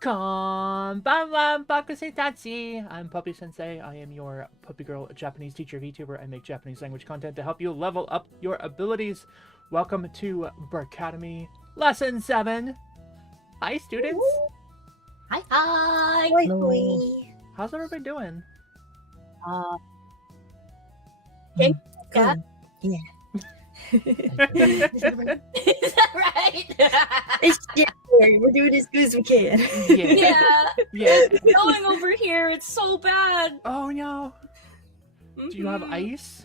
Konbanwa, Bakusei. I'm Puppy-sensei. I am your puppy girl Japanese teacher VTuber. I make Japanese language content to help you level up your abilities. Welcome to Barkademy Lesson 7. Hi, students. Hi, hi. Hello. How's everybody doing? Okay. Good. Yeah. Is that right? It's January. We're doing as good as we can. Yeah. It's going over here. It's so bad. Oh no. Do you have ice?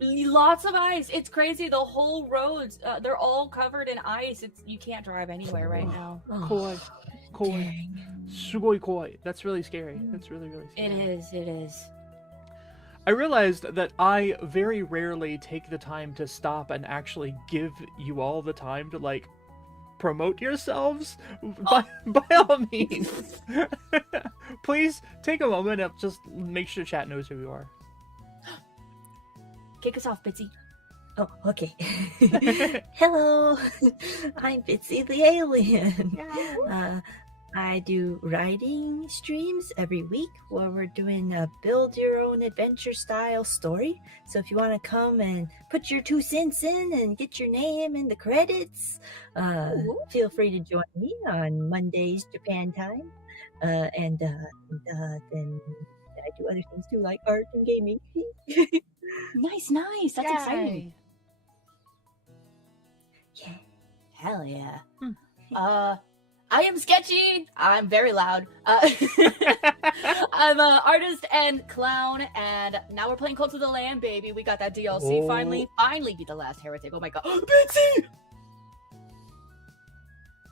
Lots of ice. It's crazy. The whole roads, they're all covered in ice. You can't drive anywhere right now. Koi. Dang. Sugoi koi. That's really scary. That's really, really scary. It is. I realized that I very rarely take the time to stop and actually give you all the time to, like, promote yourselves. By all means. Please take a moment and just make sure chat knows who you are. Kick us off, Bitsy. Oh, okay. Hello. I'm Bitsy the Alien. I do writing streams every week where we're doing a build your own adventure style story. So if you want to come and put your 2 cents in and get your name in the credits, feel free to join me on Mondays Japan time. And then I do other things too, like art and gaming. Nice. That's exciting. Yeah. Hell yeah. I am sketchy. I'm very loud. I'm an artist and clown, and now we're playing Cult of the Lamb, baby. We got that DLC. Oh. Finally beat the last heretic. Oh my god. Bitsy!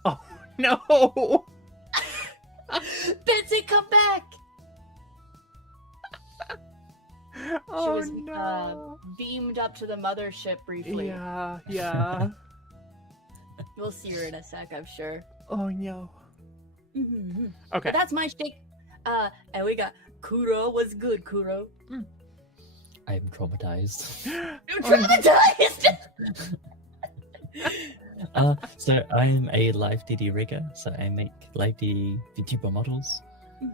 Oh, no! Bitsy, come back! Oh, She was no. beamed up to the mothership briefly. Yeah. We'll see her in a sec, I'm sure. Oh, no. Okay. Okay. But that's my shtick. And we got Kuro. What's good, Kuro? I am traumatized. You're traumatized! So I am a live DD rigger, so I make live DD VTuber models.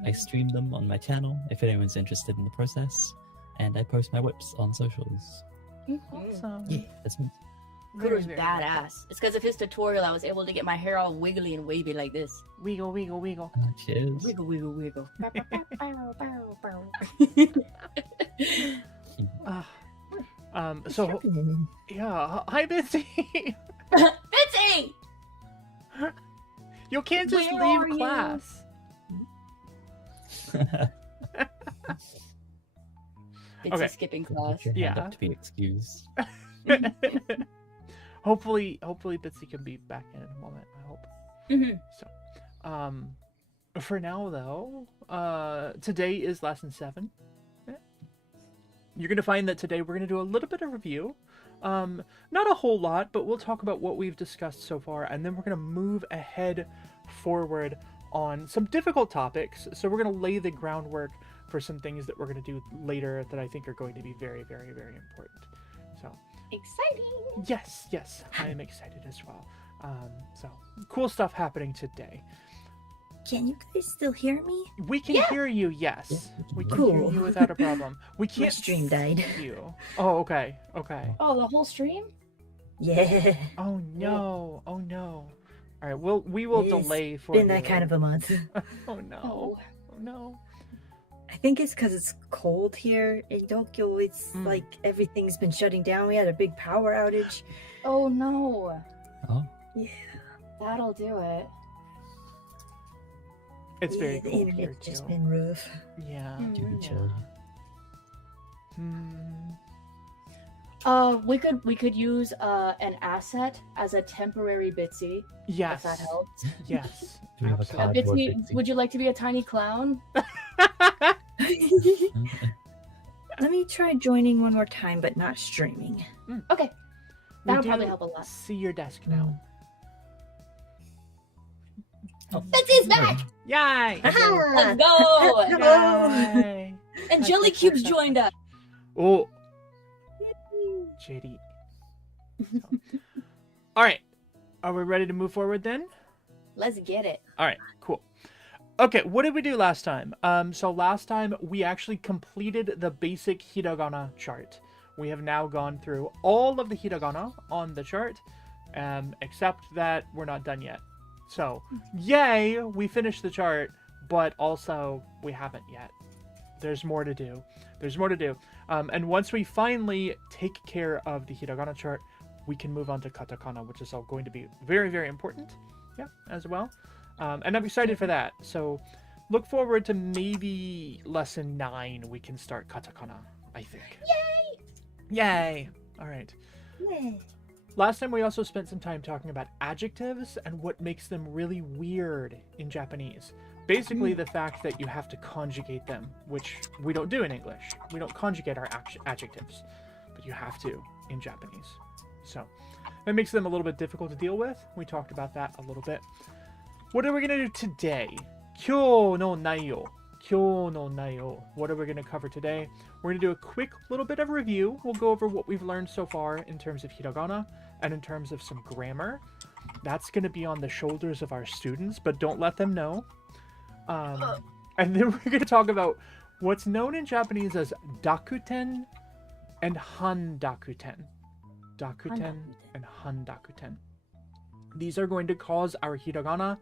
I stream them on my channel if anyone's interested in the process, and I post my whips on socials. Awesome. Yeah, that's me. Kuro's Very, very badass. It's because of his tutorial I was able to get my hair all wiggly and wavy like this. Wiggle, wiggle, wiggle. Cheers. Wiggle, wiggle, wiggle. So, yeah. Hi, Bitsy. Bitsy! You can't just Where are leave you? class. Bitsy Okay. skipping class. Put your hand Yeah. up to be excused. Hopefully Bitsy can be back in a moment, I hope. So, for now though, today is lesson 7. You're going to find that today we're going to do a little bit of review. Not a whole lot, but we'll talk about what we've discussed so far, and then we're going to move ahead forward on some difficult topics. So we're going to lay the groundwork for some things that we're going to do later that I think are going to be very, very, very important. So, Exciting! yes, I am excited as well. So, cool stuff happening today. Can you guys still hear me? We can hear you, yes. Yeah, We can Cool. hear you without a problem. We My can't stream died. see you. Oh, okay. Oh, the whole stream? Yeah. Oh no. All right, we will It's delay for been you. that kind of a month. Oh no. Oh no. I think it's because it's cold here in Tokyo. It's like everything's been shutting down. We had a big power outage. Oh no. Oh, Yeah. That'll do it. It's very the cold here internet's too. just been rough. Yeah. too Mm. chilly. We could use an asset as a temporary Bitsy, Yes. if that helps. Yes. Do we have a Absolutely. cardboard Bitsy, Bitsy? would you like to be a tiny clown? Let me try joining one more time, but not streaming. Okay. We That'll do probably help a lot. See your desk now. Bitsy's back! Yay! Let's go! Hello. Yay! And Jelly Cube's joined us. Oh, JD. All right. Are we ready to move forward then? Let's get it. All right, cool. Okay, what did we do last time? So last time we actually completed the basic hiragana chart. We have now gone through all of the hiragana on the chart, except that we're not done yet. So, yay, we finished the chart, but also we haven't yet. There's more to do. There's more to do. And once we finally take care of the hiragana chart, we can move on to katakana, which is all going to be very, very important, yeah, as well. And I'm excited for that. So look forward to maybe lesson 9. We can start katakana, I think. Yay! Yay! All right. Yay. Last time we also spent some time talking about adjectives and what makes them really weird in Japanese. Basically, the fact that you have to conjugate them, which we don't do in English. We don't conjugate our adjectives, but you have to in Japanese. So that makes them a little bit difficult to deal with. We talked about that a little bit. What are we going to do today? Kyou no naiyo. Kyou no naiyo. What are we going to cover today? We're going to do a quick little bit of review. We'll go over what we've learned so far in terms of hiragana and in terms of some grammar. That's going to be on the shoulders of our students, but don't let them know. And then we're going to talk about what's known in Japanese as dakuten and handakuten. Dakuten and handakuten. These are going to cause our hiragana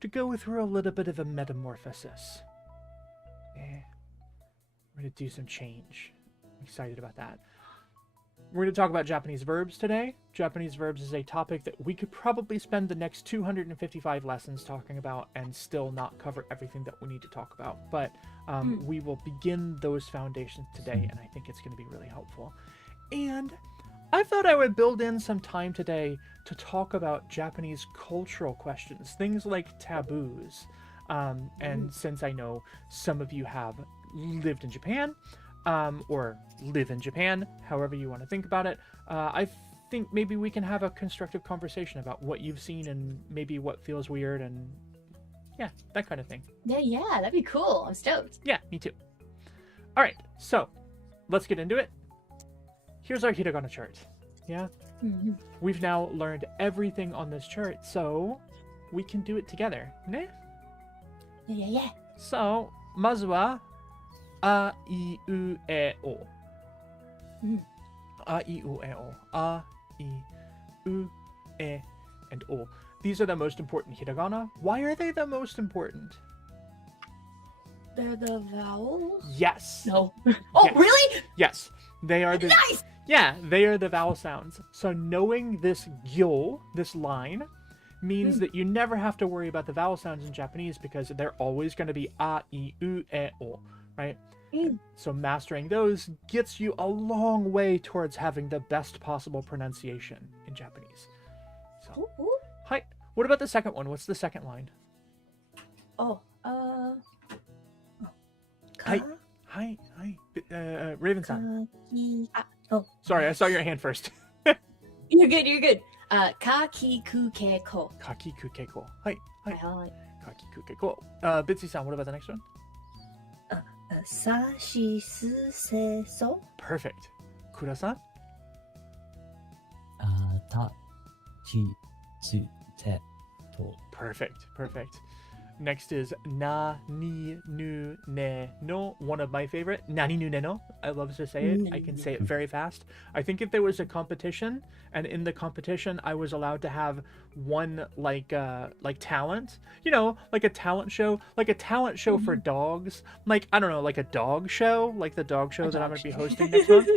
to go through a little bit of a metamorphosis. We're going to do some change. I'm excited about that. We're going to talk about Japanese verbs today. Japanese verbs is a topic that we could probably spend the next 255 lessons talking about and still not cover everything that we need to talk about. But we will begin those foundations today, and I think it's going to be really helpful. And I thought I would build in some time today to talk about Japanese cultural questions, things like taboos. And since I know some of you have lived in Japan, or live in Japan, however you want to think about it, I think maybe we can have a constructive conversation about what you've seen and maybe what feels weird and yeah, that kind of thing. Yeah, that'd be cool. I'm stoked. Yeah, me too. All right, so let's get into it. Here's our hiragana chart. Yeah? We've now learned everything on this chart, so we can do it together. Ne? Yeah. So, まずは あいうえお。あいうえお。あいうえ and o. These are the most important hiragana. Why are they the most important? They're the vowels? Yes. No. Oh, Yes. really? Yes. They are the Nice! Yeah, they are the vowel sounds. So knowing this gyo, this line, means that you never have to worry about the vowel sounds in Japanese because they're always going to be a, I, u, e, o, right? So mastering those gets you a long way towards having the best possible pronunciation in Japanese. So, hi. What about the second one? What's the second line? Hi. Raven-san. Sorry, I saw your hand first. You're good. Kakiku keiko. Kakiku keiko. Hi. Hi. Kakiku keiko. Bitsy-san, what about the next one? Sa, shi, su, se, so. Perfect. Kura-san? Ta, chi, su, te, to. Perfect. Next is na, ni, nu, ne, no. One of my favorite. Nani, nu, ne, no. I love to say it. I can say it very fast. I think if there was a competition, and in the competition I was allowed to have one like talent, you know, like a talent show for dogs. Like, I don't know, like a dog show, like the dog show that I'm going to be hosting next month.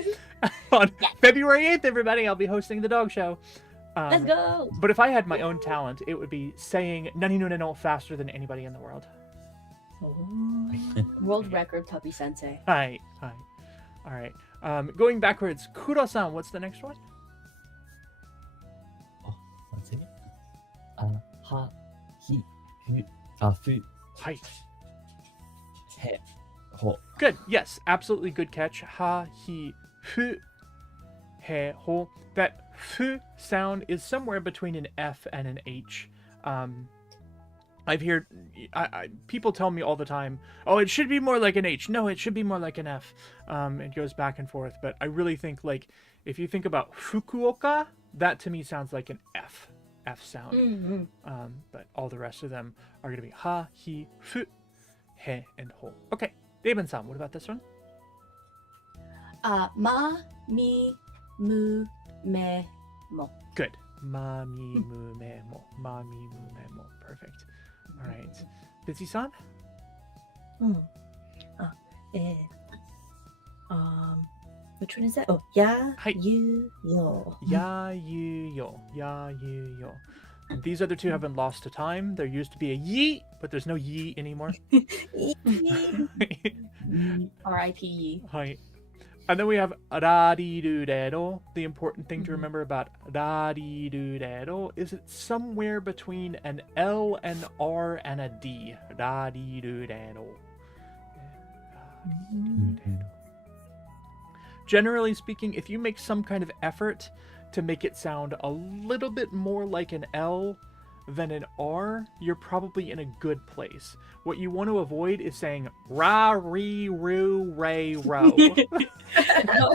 On February 8th, everybody, I'll be hosting the dog show. Let's go! But if I had my own talent, it would be saying nani no ne no faster than anybody in the world. World record Puppy-sensei. Hi. All right. Going backwards, Kuro-san, what's the next one? Oh, one second. Ha, hi, fu, Hi. he, ho. Good. Yes, absolutely good catch. Ha, hi, fu, he, ho. That fu sound is somewhere between an F and an H. I've heard people tell me all the time, oh, it should be more like an H. No, it should be more like an F. It goes back and forth. But I really think, like, if you think about Fukuoka, that to me sounds like an F sound. But all the rest of them are going to be ha, hi, fu, he, and ho. Okay, Daemon-san, what about this one? Ma, mi, mu, me, mo. Good. Ma, mi, mu, me, mo. Ma, mi, mu, me, mo. Perfect. All right. Bitsy-san? あ、which one is that? Oh, ya, Hi. you, yo. Ya, yu, yo. Ya, yu, yo. These other two have been lost to time. There used to be a yi, but there's no yi anymore. R.I.P. Hi. And then we have rariruredo. The important thing to remember about rariruredo is it's somewhere between an L, an R, and a D. Rariruredo. Generally speaking, if you make some kind of effort to make it sound a little bit more like an L than an R, you're probably in a good place. What you want to avoid is saying ra, re, ru, re, ro. Don't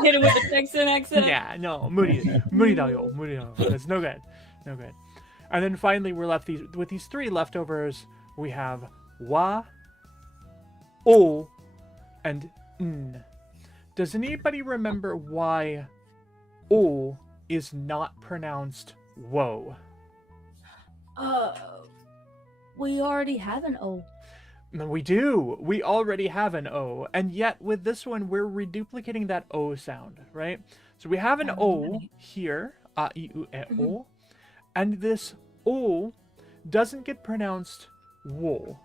hit him with the Texan accent. Yeah, no, muri da yo. That's no good. No good. And then finally, we're left with these three leftovers. We have wa, o, and n. Does anybody remember why o is not pronounced woe? We already have an O. We do. We already have an O. And yet with this one, we're reduplicating that O sound, right? So we have an O here, a, I, U, E, O. And this O doesn't get pronounced wo.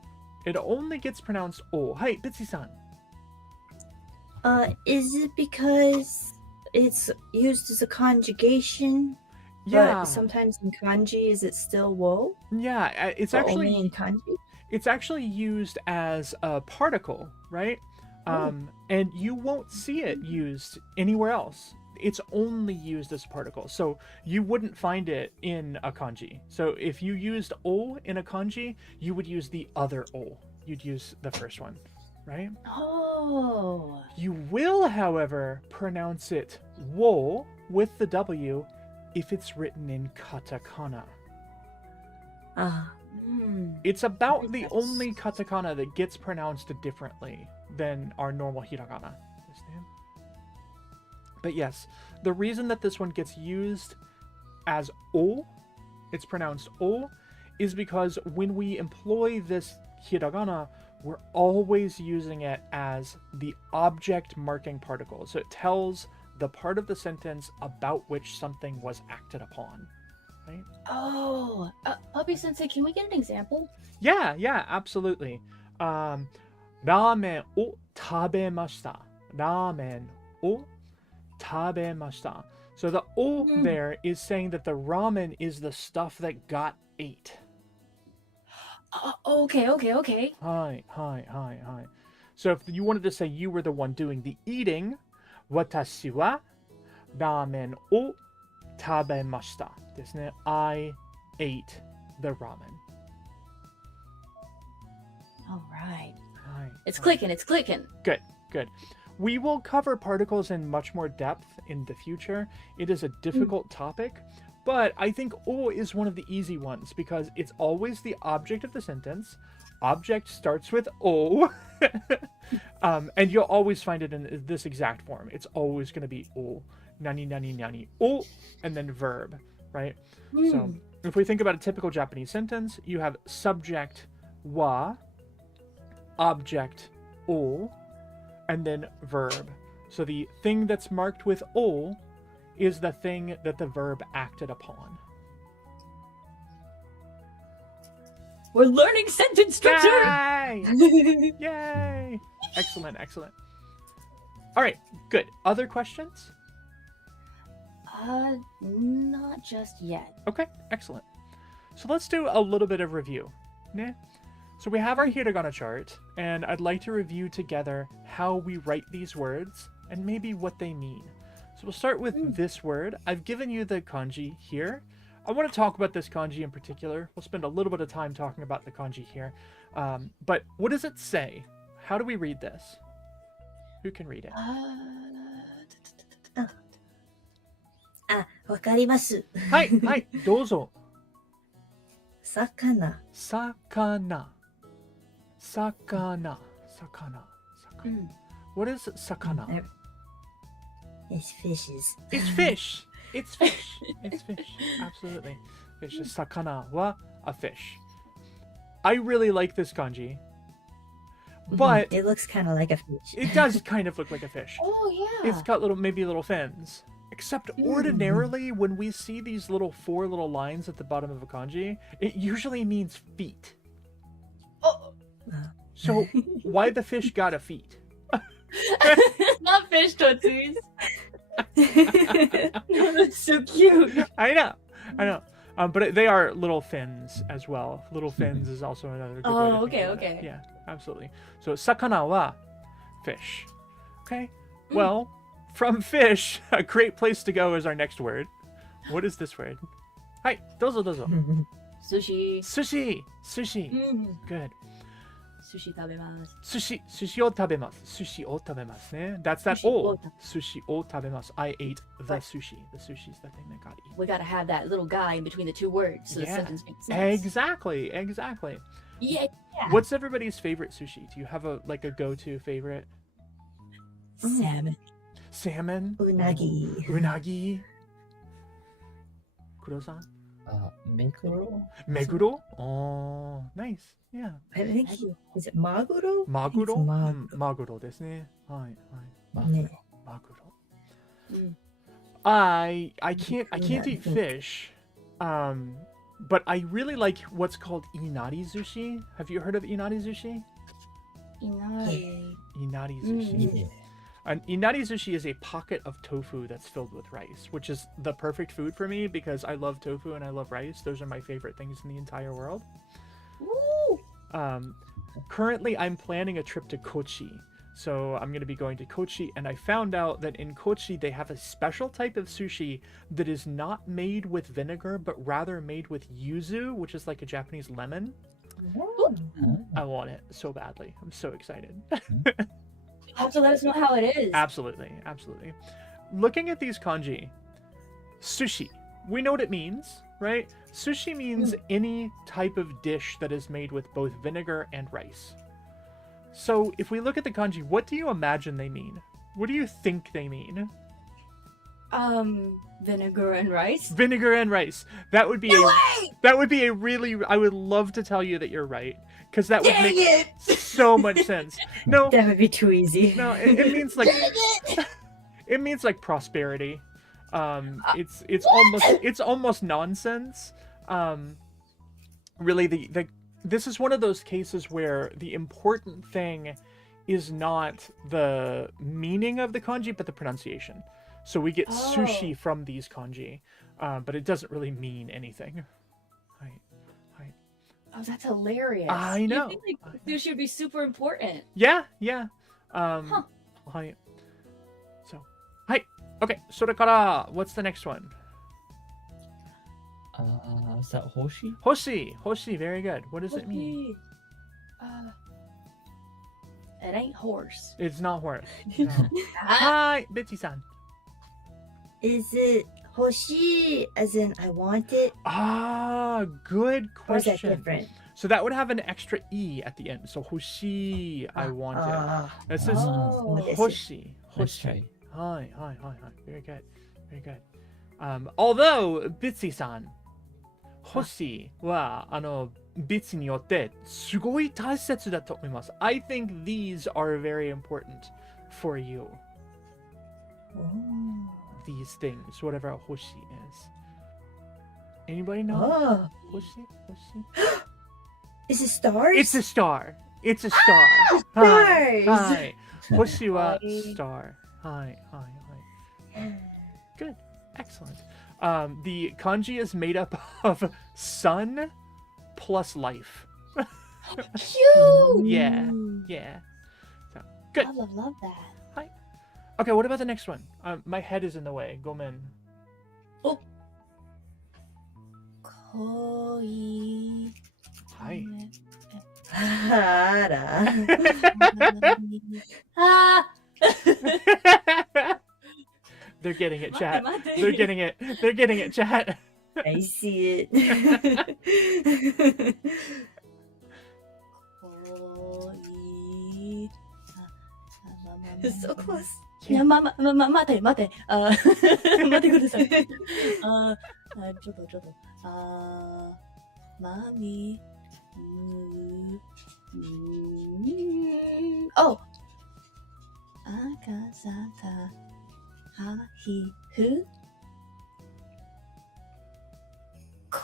It only gets pronounced O. Hi, Bitsy-san. Is it because it's used as a conjugation? Yeah. But sometimes in kanji, is it still wo? Yeah, it's But actually only in kanji. it's actually used as a particle, right? And you won't see it used anywhere else. It's only used as a particle. So you wouldn't find it in a kanji. So if you used o in a kanji, you would use the other o. You'd use the first one, right? Oh. You will, however, pronounce it wo with the W if it's written in katakana. It's about the only katakana that gets pronounced differently than our normal hiragana. But yes, the reason that this one gets used as o, it's pronounced o, is because when we employ this hiragana, we're always using it as the object marking particle. So it tells the part of the sentence about which something was acted upon, right? Oh, Puppy-sensei, can we get an example? Yeah, absolutely. Ramen o tabemashita. Ramen o tabemashita. So the o there is saying that the ramen is the stuff that got ate. Okay. Hi. So if you wanted to say you were the one doing the eating, watashi wa ramen o tabemashita. Desu ne. I ate the ramen. All right. Hi. It's clicking. Good. We will cover particles in much more depth in the future. It is a difficult topic, but I think O is one of the easy ones because it's always the object of the sentence. Object starts with O, and you'll always find it in this exact form. It's always going to be O, nani, O, and then verb, right? So if we think about a typical Japanese sentence, you have subject wa, object o, and then verb. So the thing that's marked with o is the thing that the verb acted upon. We're learning sentence structure. Yay! Yay! Excellent. All right, good. Other questions? Not just yet. Okay, excellent. So let's do a little bit of review. Yeah. So we have our hiragana chart, and I'd like to review together how we write these words and maybe what they mean. So we'll start with this word. I've given you the kanji here. I want to talk about this kanji in particular. We'll spend a little bit of time talking about the kanji here. But what does it say? How do we read this? Who can read it? わかります。はい、どうぞ。魚。魚。Sakana. Sakana. What is sakana? It's fishes. It's fish. It's fish. It's fish. Absolutely. Fish. Sakana wa a fish. I really like this kanji. But it looks kind of like a fish. it does kind of look like a fish. Oh yeah. It's got maybe little fins. Except ordinarily, when we see these four little lines at the bottom of a kanji, it usually means feet. Oh. So why the fish got a feet? Not fish totsuis. No, that's so cute. I know. But they are little fins as well. Little fins is also another good way to think about it. Yeah, absolutely. So sakana wa fish. Okay. Well, from fish, a great place to go is our next word. What is this word? Hi, dozo dozo. Sushi. Sushi. Good. Sushi tabemasu. Sushi o tabemasu. Sushi o tabemasu, ne? That's that Sushi o. o Sushi o tabemasu. I ate the sushi. The sushi is the thing that got eaten. We gotta have that little guy in between the two words so the sentence makes sense. Exactly. Yeah. What's everybody's favorite sushi? Do you have a go-to favorite? Salmon. Salmon? Unagi. Kuro-san? Meguro? Oh, nice. Yeah. I think is it maguro? Maguro? Maguro. Maguro ですね。はい。ね。 Maguro. I can't eat fish. But I really like what's called inari sushi. Have you heard of inari sushi? Inari sushi. Yeah. An inari sushi is a pocket of tofu that's filled with rice, which is the perfect food for me because I love tofu and I love rice. Those are my favorite things in the entire world. Woo! Currently, I'm planning a trip to Kochi. So I'm going to be going to Kochi, and I found out that in Kochi they have a special type of sushi that is not made with vinegar, but rather made with yuzu, which is like a Japanese lemon. I want it so badly. I'm so excited. You have to let us know how it is. Absolutely. Looking at these kanji, sushi, we know what it means, right? Sushi means any type of dish that is made with both vinegar and rice. So if we look at the kanji, what do you imagine they mean? What do you think they mean? Vinegar and rice. Vinegar and rice. That would be a really. I would love to tell you that you're right, because that would make so much sense. No, That would be too easy. no, it means like it means like prosperity. It's almost nonsense. Really, this is one of those cases where the important thing is not the meaning of the kanji, but the pronunciation. So we get sushi from these kanji, but it doesn't really mean anything. Right. Oh, that's hilarious. I know. You think like sushi would be super important. Yeah. Right. So, hi. Okay, それから what's the next one? Is that Hoshi? Hoshi, very good. What does it mean? It ain't horse. It's not horse. No. Hi, Bitsy-san. Is it hoshi as in I want it? Good Or is that question. different? So that would have an extra e at the end. So hoshi, I want it. This is hoshi. Let's try. Hi. Very good. Although Bitsy-san, hoshi wa Bitsy によってすごい大切だと思います. I think these are very important for you. These things, whatever a hoshi is. Anybody know? Hoshi? Is it stars? It's a star. Stars. Hi. Hoshi wa star. Hi. Good. Excellent. The kanji is made up of sun plus life. Cute. Yeah. So, good. Love that. Hi. Okay, what about the next one? My head is in the way. Gomen. Oh. Koi. Hi. Hara. They're getting it, chat. They're getting it, chat. I see it. Koi. So close. いや、待て。待ってください。ちょっと。マミ。Oh! 赤さた、はひふ。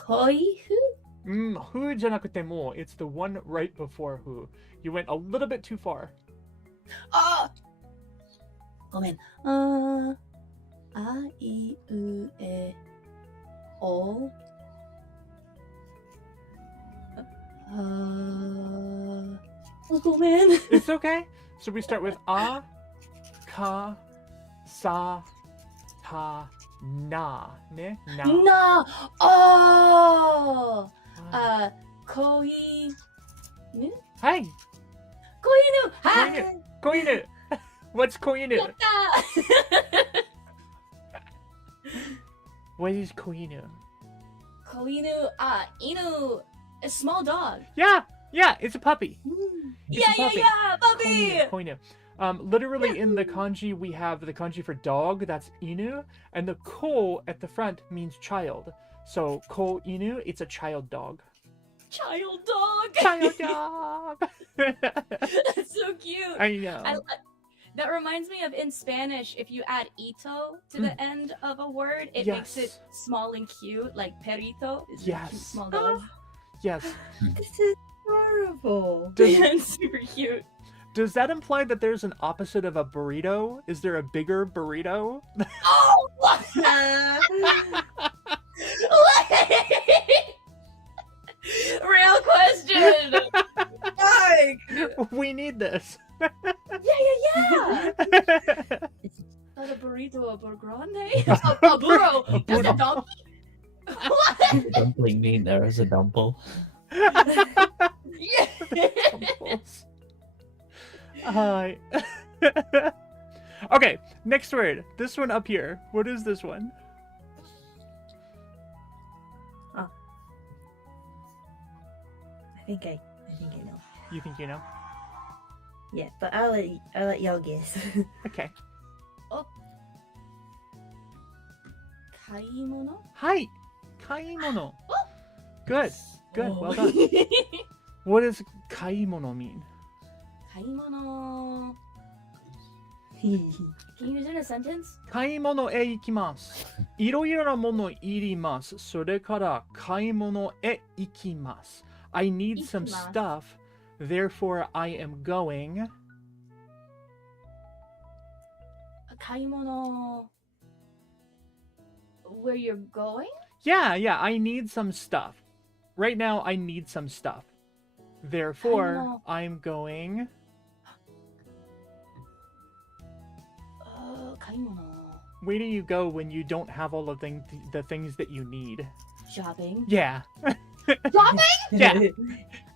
恋ふ who じゃなくても it's the one right before who. You went a little bit too far. あごめん。あいうえお。ごめん。It's okay. So we start with a, ka, sa, ta, na. Ne? Na. なああ恋ぬ Hi. 恋犬は Koinu. What's koinu? やった What is koinu? 恋犬犬 a small dog Yeah, it's a puppy. It's a puppy. puppy Koinu. Literally in the kanji, we have the kanji for dog, that's inu, and the ko at the front means child. So ko inu, it's a child dog. child dog Child dog. that's so cute I know. that reminds me of in Spanish if you add ito to the end of a word it makes it small and cute like perrito is a cute small dog Yes. This is horrible. it's super cute Does that imply that there's an opposite of a burrito? Is there a bigger burrito? oh real question We need this. yeah not a burrito a burgrande a burro that's a donkey what The dumpling mean there is a dumple. yeah Hi. Okay, next word. This one up here. What is this one? I think I know. You think you know? Yeah, but I'll let y'all guess. Okay. 買い物 Hi. Kaimono. Good. Good. Well done. What does kaimono mean? 買い物 Can you use it in a sentence? 買い物へ行きます。いろいろなものいります。それから買い物へ行きます。I need some 行きます。 stuff, therefore I am going. 買い物 Where you're going? Yeah, I need some stuff. Right now, I need some stuff. Therefore, I'm going. 買い物 Where do you go when you don't have all of the things that you need? Shopping? Yeah. Shopping? Yeah.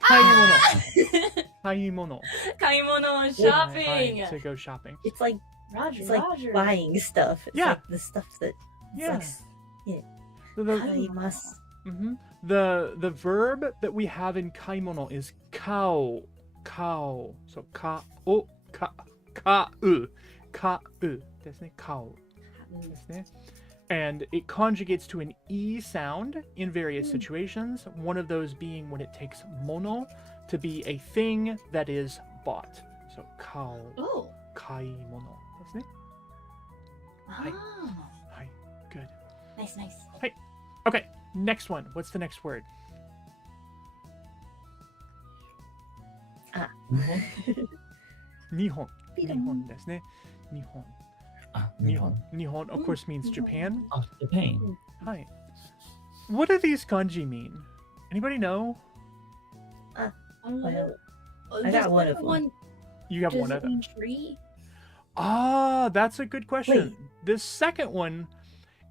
買い物。買い物。買い物 Right, shopping! to go shopping. It's like Roger, it's like Roger. buying stuff. It's Yeah. like the stuff that Yeah. yeah. The, Kaimasu. the verb that we have in kaimono is kao. Kao. So ka o ka ka-u. Ka-u. ですね。Kao. ですね。And it conjugates to an E sound in various situations, one of those being when it takes mono to be a thing that is bought. So, kao, Oh. kaimono. ですね。はい。 Ah. はい。Good. Nice, nice. Okay, next one. What's the next word? 日本。日本ですね。日本。 Nihon. Nihon, of course, means Japan. Oh, Japan. Hi. What do these kanji mean? Anybody know? Well, I Does got one the of them. one You have does one it of them. mean tree? Ah, that's a good question. Wait. This second one,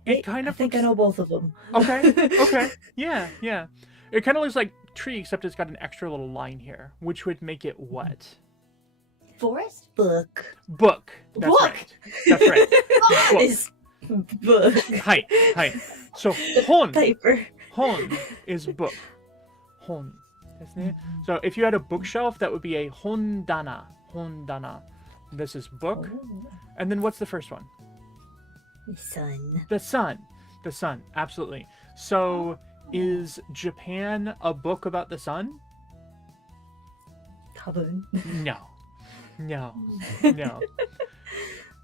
it Wait, kind I of think I looks... know both of them. Okay, okay. Yeah. It kind of looks like tree, except it's got an extra little line here, which would make it what? Forest? Book. Book. That's Book. right. That's right. Book. Is book. Hi. So, hon. Paper. Hon is book. Hon. So if you had a bookshelf, that would be a hondana. Hondana. This is book. Oh, And then what's the first one? the sun. The sun. The sun. Absolutely. So is Japan a book about the sun? 多分. No. No. No.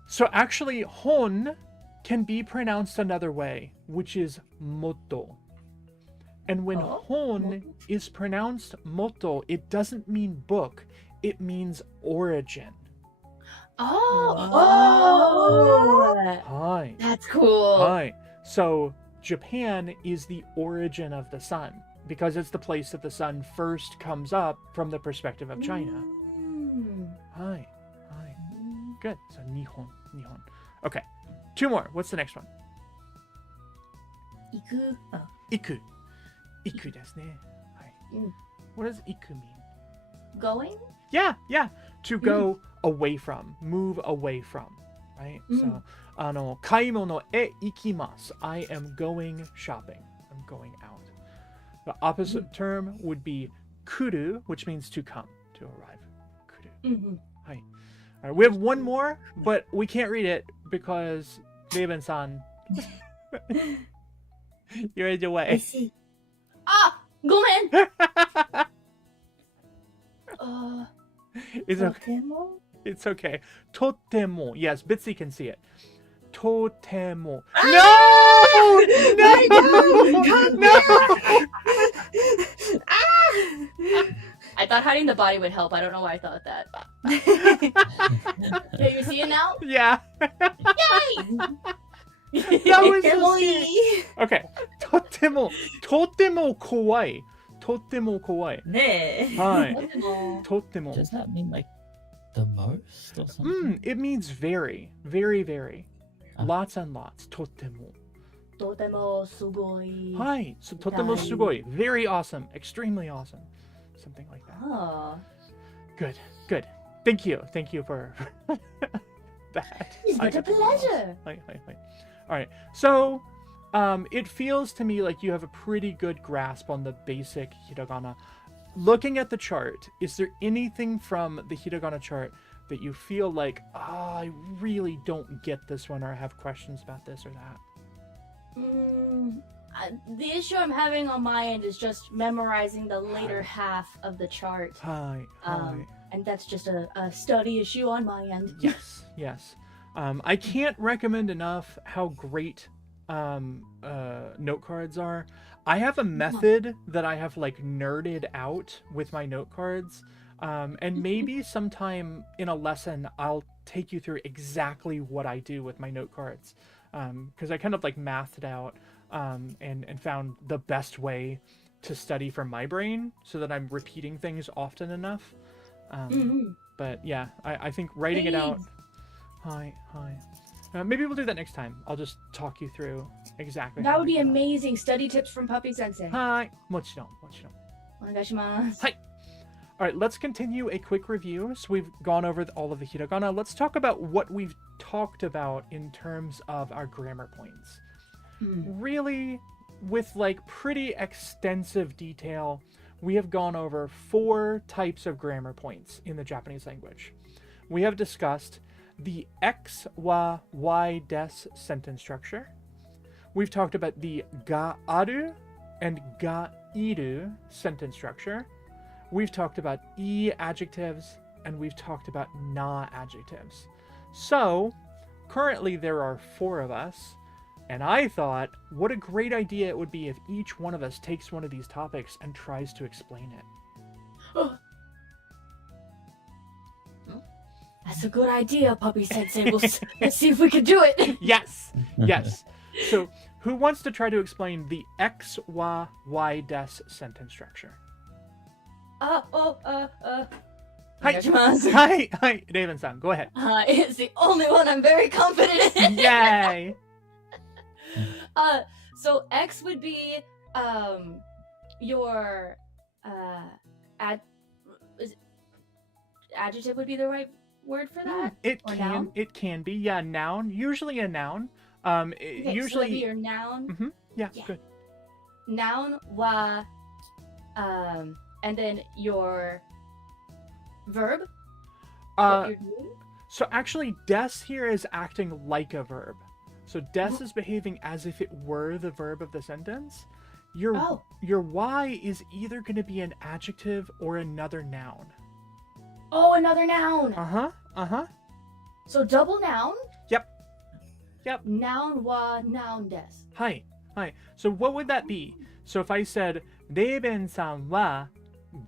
So actually, hon can be pronounced another way, which is moto. And when Oh, hon is pronounced moto, it doesn't mean book, it means origin. Oh, Hi. that's cool. Hi. So Japan is the origin of the sun because it's the place that the sun first comes up from the perspective of China. Hi. Hi. Good. So Nihon. Nihon. Okay. Two more. What's the next one? 行く Iku. Iku desu ne. Hi. What does iku mean? going? Yeah, yeah. To go away from, move away from, right? So, kaimono e ikimasu. I am going shopping. I'm going out. The opposite term would be kuru, which means to come, to arrive. Kuru. Hi. All right, we have one more, but we can't read it because Raven-san, you're in your I way. see. Ah, ごめん. It's okay. とても It's okay. Totemo. Yes, Bitsy can see it. Totemo. Ah! No! No! No! I thought hiding the body would help. I don't know why I thought that. Okay, you see it now? Yeah. Yay! That was とて so もい scary. い Okay. Totemo. Totemo kawaii. Totemo kawaii. ねえ Hi. でも Totemo. Does that mean like the most or something? It means very. Very, very. Ah. Lots and lots. Totemo. とてもすごい. Hi. So totemo sugoi. Very awesome. Extremely awesome. Something like that. Oh. Good. Good. Thank you. Thank you for that. It's I a get to know. pleasure. Wait. All right. So, it feels to me like you have a pretty good grasp on the basic hiragana. Looking at the chart, is there anything from the hiragana chart that you feel like, I really don't get this one, or I have questions about this or that? The issue I'm having on my end is just memorizing the later half of the chart. Hi. And that's just a study issue on my end. Yes. Yes. I can't recommend enough how great note cards are. I have a method that I have like nerded out with my note cards. And maybe sometime in a lesson, I'll take you through exactly what I do with my note cards. Because I kind of like mathed it out and found the best way to study for my brain so that I'm repeating things often enough. But yeah, I think writing it out. Hi. Maybe we'll do that next time. I'll just talk you through exactly. That how would I be do it. amazing. Study tips from Puppy-sensei. Hi. Mochiron. お願いします. Hi. All right, let's continue a quick review. So we've gone over all of the hiragana. Let's talk about what we've talked about in terms of our grammar points. Really, with like pretty extensive detail, we have gone over 4 types of grammar points in the Japanese language. We have discussed the X, wa, Y, des sentence structure. We've talked about the ga aru and ga iru sentence structure. We've talked about e adjectives and we've talked about na adjectives. So, currently there are 4 of us, and I thought, what a great idea it would be if each one of us takes one of these topics and tries to explain it. That's a good idea, Puppy-sensei. Let's see if we can do it. Yes! Yes! So, who wants to try to explain the X, wa, Y, des sentence structure? Hi. はい。 お願いします. Hi, Raven-san, go ahead. It's the only one I'm very confident in. Yay! So X would be your adjective would be the right word for that? It Or can noun? it can be, yeah, noun. Usually a noun. Okay, so Usually that'd be your noun. yeah, Yeah. good. Noun wa and then your verb. What Uh you're doing. So actually, des here is acting like a verb. So des is behaving as if it were the verb of the sentence. Your y is either going to be an adjective or another noun. Oh, another noun. Uh-huh. So double noun? Yep. Noun wa noun des. Hi. So what would that be? So if I said, Reiben-san wa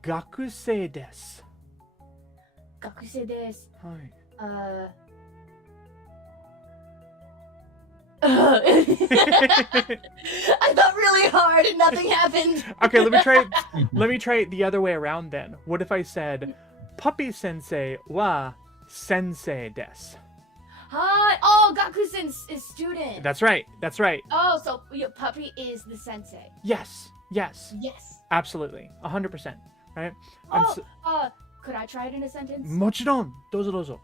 gakusei desu. Gakusei desu. Hi. I thought really hard and nothing happened. Okay, let me try it the other way around then. What if I said, Puppy-sensei wa sensei desu? Hi. Oh, Gaku-sen is student. That's right. Oh, so your puppy is the sensei. Yes. Yes. Absolutely. 100%. Right? Could I try it in a sentence? もちろん。どうぞどうぞ。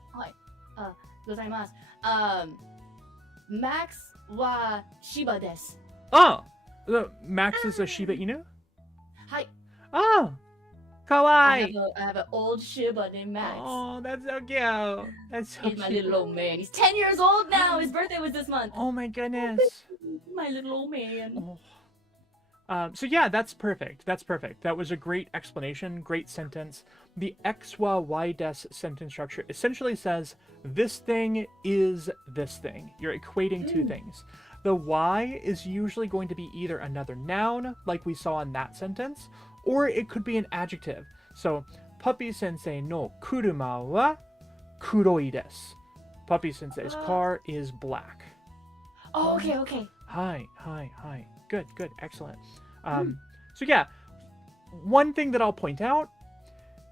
ございます。Max wa Shiba desu. Oh! Max is a Shiba Inu? Hi. Oh! Kawaii! I have an old Shiba named Max. Oh, that's so cute. That's so He's cute. my little old man. He's 10 years old now. His birthday was this month. Oh my goodness. My little old man. Oh. So yeah, that's perfect. That was a great explanation, great sentence. The x, y, des sentence structure essentially says, this thing is this thing. You're equating two things. The y is usually going to be either another noun, like we saw in that sentence, or it could be an adjective. So, Puppy-sensei no kuruma wa kuroi desu. Puppy-sensei's car is black. Oh, okay. Hi. Good, excellent. So yeah, one thing that I'll point out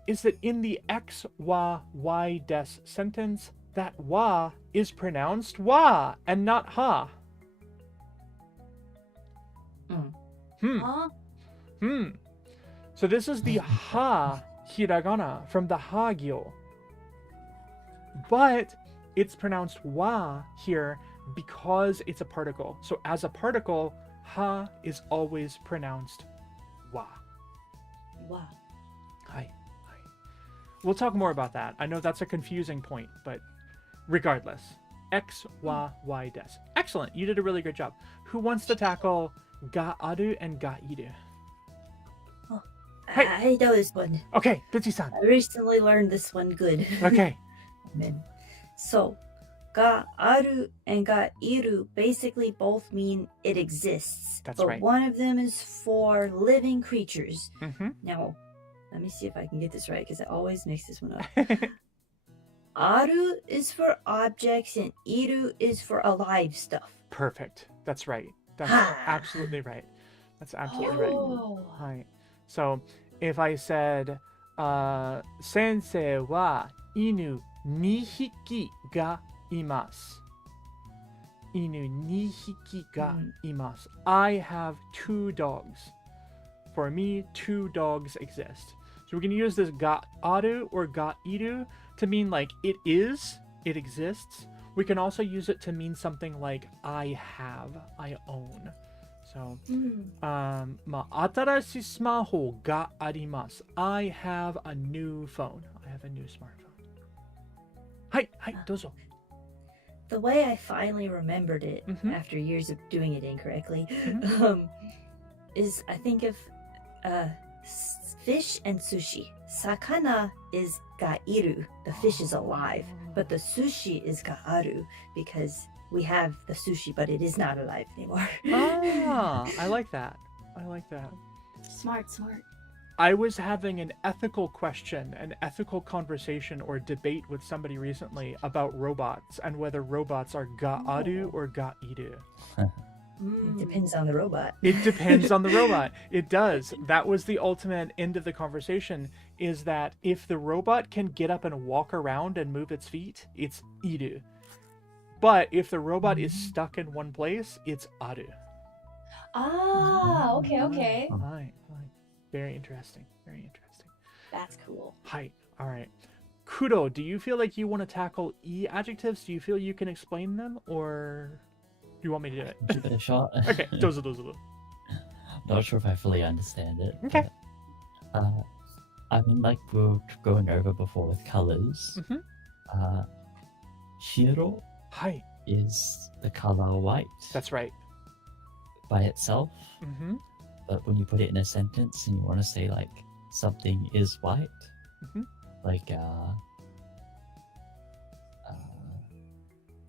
is that in the x, wa, y, des sentence, that wa is pronounced wa and not ha. So this is the ha hiragana from the ha-gyo. But it's pronounced wa here because it's a particle. So as a particle, ha is always pronounced wa. Wow. Hi. We'll talk more about that. I know that's a confusing point, but regardless. X, wa, y, des. Excellent. You did a really good job. Who wants to tackle ga aru and ga iru? Hey. I know this one. Okay, Pitsi-san. I recently learned this one good. Okay. So, ga aru and ga iru basically both mean it exists. That's but right. one of them is for living creatures. Mm-hmm. Now, let me see if I can get this right because I always mix this one up. Aru is for objects and iru is for alive stuff. Perfect. That's right. That's absolutely right. That's absolutely Oh. right. Right. So, if I said, Sensei wa inu 2匹がいます. Inu 2匹がいます. I have 2 dogs. For me, 2 dogs exist. So we're going to use this ga aru or ga iru to mean like it is, it exists. We can also use it to mean something like I have, I own. So, 新しいスマホがあります. I have a new phone. I have a new smartphone. はい、どうぞ. The way I finally remembered it after years of doing it incorrectly is I think of fish and sushi. Sakana is ga-iru. The fish is alive. But the sushi is ga-aru because we have the sushi, but it is not alive anymore. I like that. Smart. I was having an ethical question, an ethical conversation or debate with somebody recently about robots and whether robots are ga-aru or ga-iru. It depends on the robot. It depends on the robot. It does. That was the ultimate end of the conversation, is that if the robot can get up and walk around and move its feet, it's iru. But if the robot is stuck in one place, it's aru. Okay. Right. Very interesting. That's cool. Hi. All right. Kuro, do you feel like you want to tackle E adjectives? Do you feel you can explain them, or do you want me to do it? Give it a shot. Okay. どうぞ。 Not sure if I fully understand it. Okay. But, I mean, like we were going over before with colors. shiro Hi. is the color white. That's right. By itself. Mm-hmm. But when you put it in a sentence and you want to say like something is white, like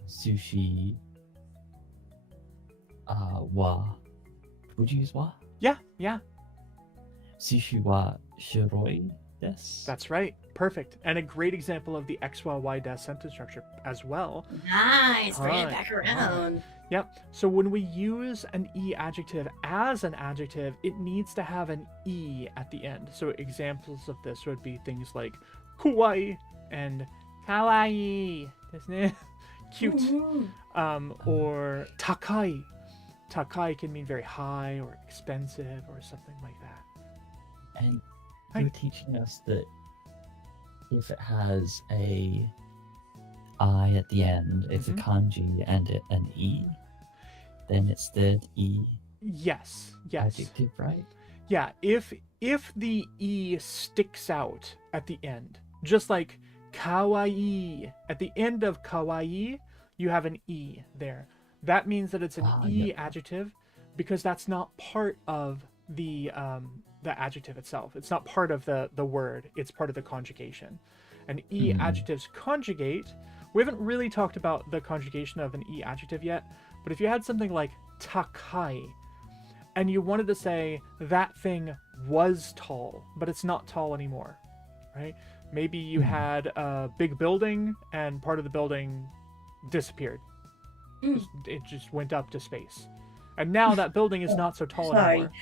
sushi wa, would you use wa? Yeah, yeah. Sushi wa shiroi desu. That's right. Perfect. And a great example of the XYY desu sentence structure as well. Nice. Bring it Hi. back around. Yep. So when we use an E adjective as an adjective, it needs to have an E at the end. So examples of this would be things like kawaii and kawaii. Cute. Or takai. Takai can mean very high or expensive or something like that. And Hi. you're teaching us that if it has a I at the end, it's a kanji and an E, then it's the E Yes. adjective, right? Yeah, if the E sticks out at the end, just like kawaii, at the end of kawaii, you have an E there. That means that it's an E adjective because that's not part of the adjective itself. It's not part of the word. It's part of the conjugation. And E adjectives conjugate. We haven't really talked about the conjugation of an E adjective yet, but if you had something like takai, and you wanted to say that thing was tall, but it's not tall anymore, right? Maybe you had a big building and part of the building disappeared. It just went up to space. And now that building is not so tall anymore.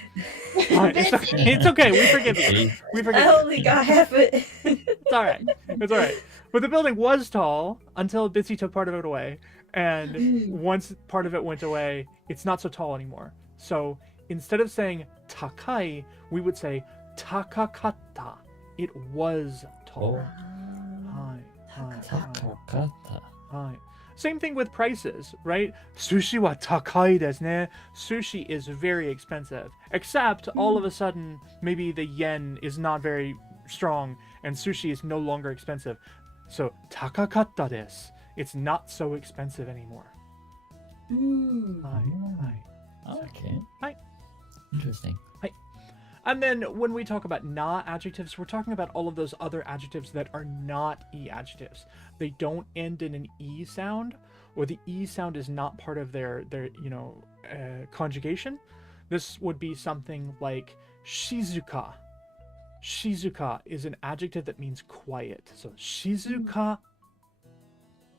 It's okay. We forgive you. We forgive I only got half it. It's all right. It's all right. But the building was tall until Bitsy took part of it away. And once part of it went away, it's not so tall anymore. So instead of saying takai, we would say takakatta. It was tall. Takakata. Hi. Same thing with prices, right? Sushi wa takai desu ne. Sushi is very expensive. Except all of a sudden, maybe the yen is not very strong and sushi is no longer expensive. So takakatta desu. It's not so expensive anymore. Okay. Hi. Interesting. And then when we talk about na adjectives, we're talking about all of those other adjectives that are not E adjectives. They don't end in an E sound, or the E sound is not part of their conjugation. This would be something like shizuka. Shizuka is an adjective that means quiet. So shizuka.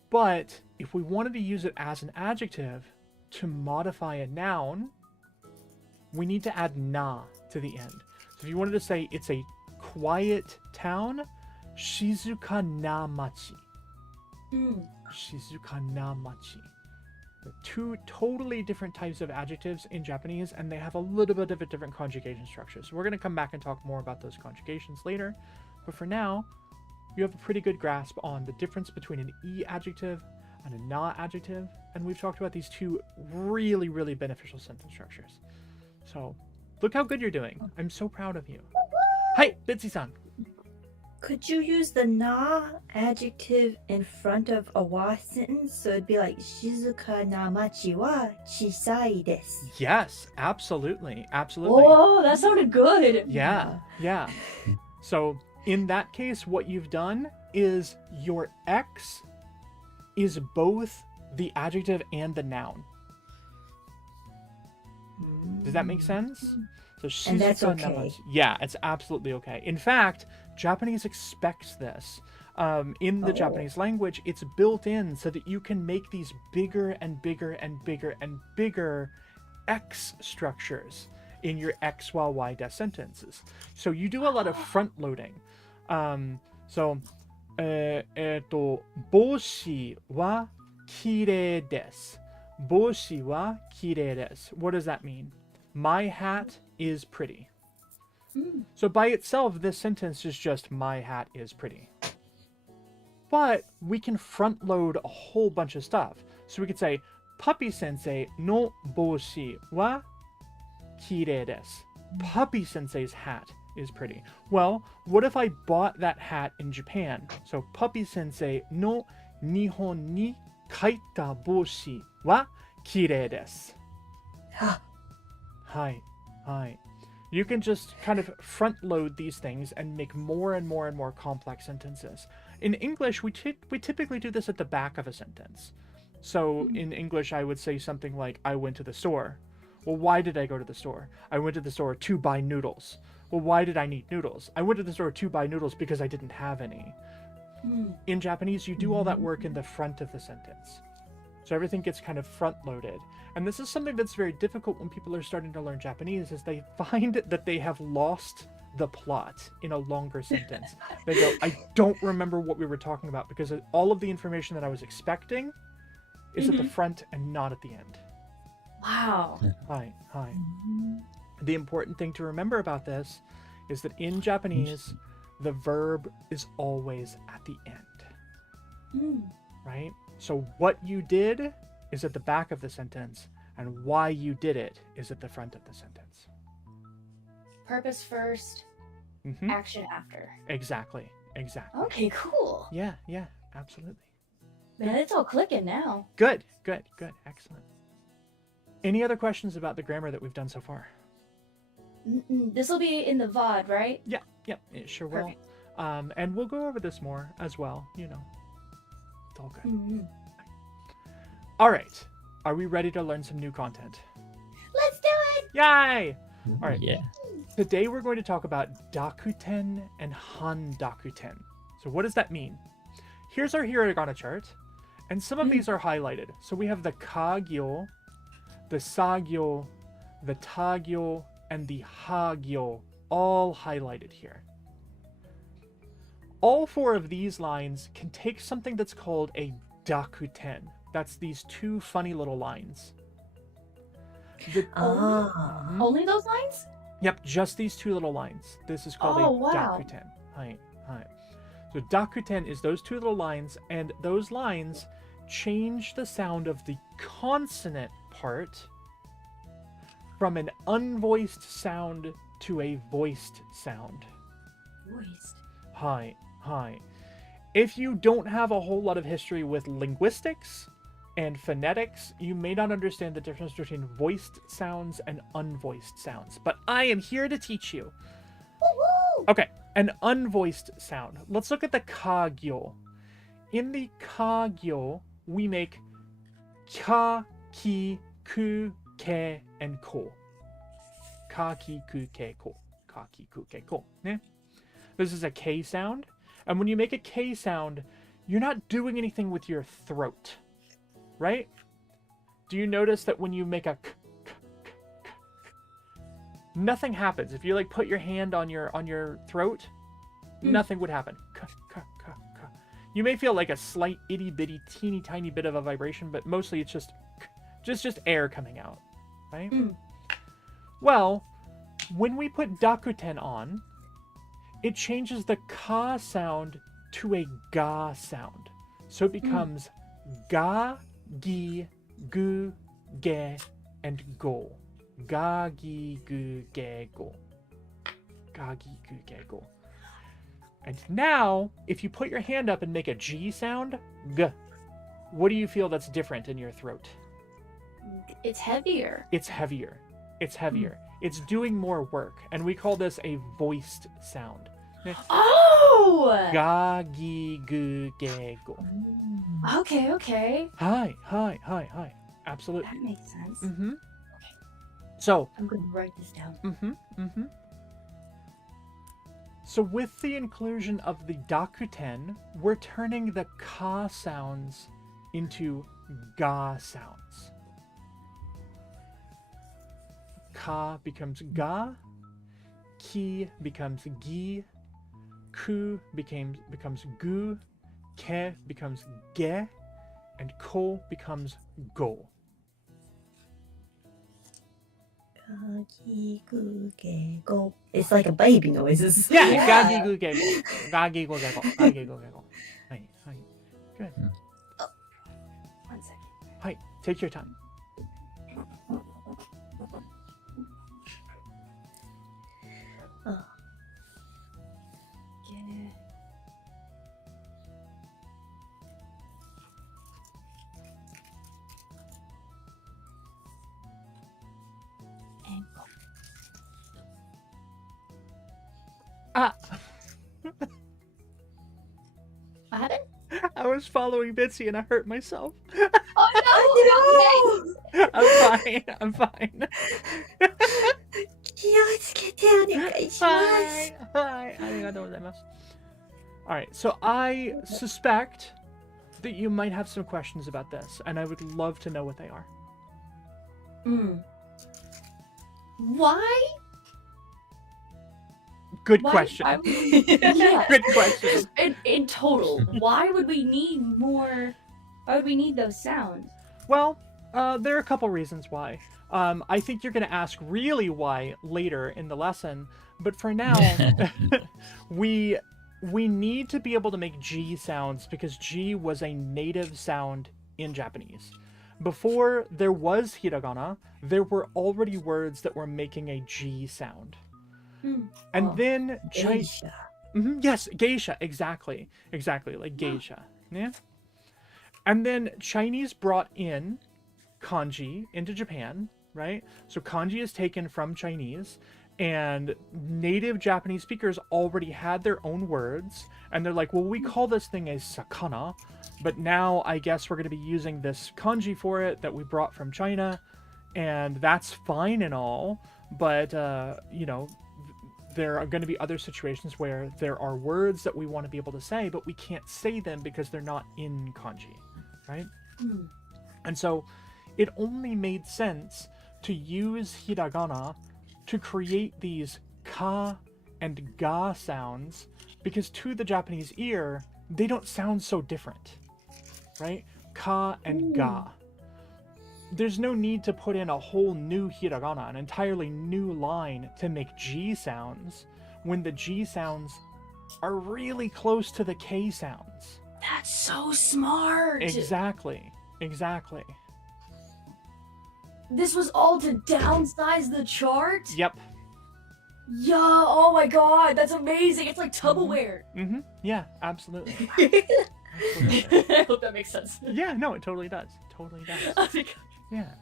But if we wanted to use it as an adjective to modify a noun, we need to add na to the end. So if you wanted to say it's a quiet town, shizuka na machi. Shizuka na machi. They're two totally different types of adjectives in Japanese, and they have a little bit of a different conjugation structure. So we're going to come back and talk more about those conjugations later. But for now, you have a pretty good grasp on the difference between an E adjective and a na adjective, and we've talked about these two really, really beneficial sentence structures. So, look how good you're doing. I'm so proud of you. Hi, Bitsy-san. Could you use the na adjective in front of a wa sentence? So it'd be like shizuka na machi wa chisai desu. Yes, absolutely. Absolutely. Oh, that sounded good. Yeah. So, in that case, what you've done is your X is both the adjective and the noun. Does that make sense? So And that's shizuka okay. namachi. Yeah, it's absolutely okay. In fact, Japanese expects this. In the Japanese language, it's built in so that you can make these bigger and bigger and bigger and bigger X structures in your X while Y desu sentences. So you do a lot of front loading. Boshi wa kirei desu. Boshi wa kirei desu. What does that mean? My hat is pretty. So by itself, this sentence is just my hat is pretty. But we can front load a whole bunch of stuff. So we could say, Puppy-sensei no boshi wa kirei desu. Puppy-sensei's hat is pretty. Well, what if I bought that hat in Japan? So Puppy-sensei no Nihon ni kaita boshi wa kirei desu. Hi. You can just kind of front load these things and make more and more and more complex sentences. In English, we typically do this at the back of a sentence. So in English, I would say something like, I went to the store. Well, why did I go to the store? I went to the store to buy noodles. Well, why did I need noodles? I went to the store to buy noodles because I didn't have any. In Japanese, you do all that work in the front of the sentence. So everything gets kind of front-loaded. And this is something that's very difficult when people are starting to learn Japanese, is they find that they have lost the plot in a longer sentence. They go, I don't remember what we were talking about because all of the information that I was expecting is at the front and not at the end. Wow. Hi. The important thing to remember about this is that in Japanese, the verb is always at the end. Right? So what you did is at the back of the sentence, and why you did it is at the front of the sentence. Purpose first, action after. Exactly. Okay, cool. Yeah, absolutely. Man, it's all clicking now. Good. Excellent. Any other questions about the grammar that we've done so far? This will be in the VOD, right? Yeah, it sure will. And we'll go over this more as well, It's all good. All right. Are we ready to learn some new content? Let's do it! Yay! All right. Yeah. Today we're going to talk about dakuten and handakuten. So what does that mean? Here's our hiragana chart, and some of these are highlighted. So we have the kagyo, the sagyo, the tagyo, and the hagyo, all highlighted here. All four of these lines can take something that's called a dakuten. That's these two funny little lines. Only those lines? Yep, just these two little lines. This is called dakuten. Hi. So dakuten is those two little lines, and those lines change the sound of the consonant part from an unvoiced sound to a voiced sound. Voiced. Hi. If you don't have a whole lot of history with linguistics and phonetics, you may not understand the difference between voiced sounds and unvoiced sounds. But I am here to teach you. Woo-hoo! Okay, an unvoiced sound. Let's look at the kagyo. In the kagyo, we make ka, ki, ku, ke, and ko. Ka, ki, ku, ke, ko. Ka, ki, ku, ke, ko. Yeah? This is a K sound. And when you make a K sound, you're not doing anything with your throat, right? Do you notice that when you make a k, nothing happens? If you like put your hand on your throat, nothing would happen. You may feel like a slight itty bitty teeny tiny bit of a vibration, but mostly it's just air coming out, right? Well, when we put dakuten on, it changes the ka sound to a ga sound. So it becomes ga, gi, gu, ge, and go. Ga, gi, gu, ge, go. Ga, gi, gu, ge, go. And now, if you put your hand up and make a G sound, g, what do you feel that's different in your throat? It's heavier. It's heavier. It's doing more work, and we call this a voiced sound. Oh! Ga, gi, gu, ge, go. Okay. Hi. Absolutely. That makes sense. Okay. So, I'm going to write this down. So with the inclusion of the dakuten, we're turning the ka sounds into ga sounds. Ka becomes ga, ki becomes gi, ku becomes gu, ke becomes ge, and ko becomes go. Go. It's like a baby noises. Yeah, gagi gu ge go. Gagi go ge go. Gagi go ge go. Hi. Good. 1 second. Hi, take your time. Ah. What happened? I was following Bitsy and I hurt myself. Oh no! Okay. I'm fine. I'm fine. Hi. Hi. Arigatou gozaimasu. Alright, so I suspect that you might have some questions about this, and I would love to know what they are. Why? Good Why- question. Yeah. Good question. In total, why would we need more? Why would we need those sounds? Well, there are a couple reasons why. I think you're going to ask really why later in the lesson, but for now, we need to be able to make G sounds because G was a native sound in Japanese. Before there was hiragana, there were already words that were making a G sound. And then Geisha. yes, geisha, exactly, like geisha. Yeah. And then Chinese brought in kanji into Japan, right? So kanji is taken from Chinese, and native Japanese speakers already had their own words, and they're like, well, we call this thing a sakana, but now I guess we're going to be using this kanji for it that we brought from China, and that's fine and all, but you know, there are going to be other situations where there are words that we want to be able to say, but we can't say them because they're not in kanji, right? And so it only made sense to use hiragana to create these ka and ga sounds, because to the Japanese ear, they don't sound so different, right? Ka and ga. There's no need to put in a whole new hiragana, an entirely new line to make G sounds, when the G sounds are really close to the K sounds. That's so smart. Exactly. This was all to downsize the chart? Yep. Yeah, oh my god, that's amazing. It's like Tupperware. Yeah, absolutely. I hope that makes sense. Yeah, no, it totally does. Totally does. Oh my god. Yeah.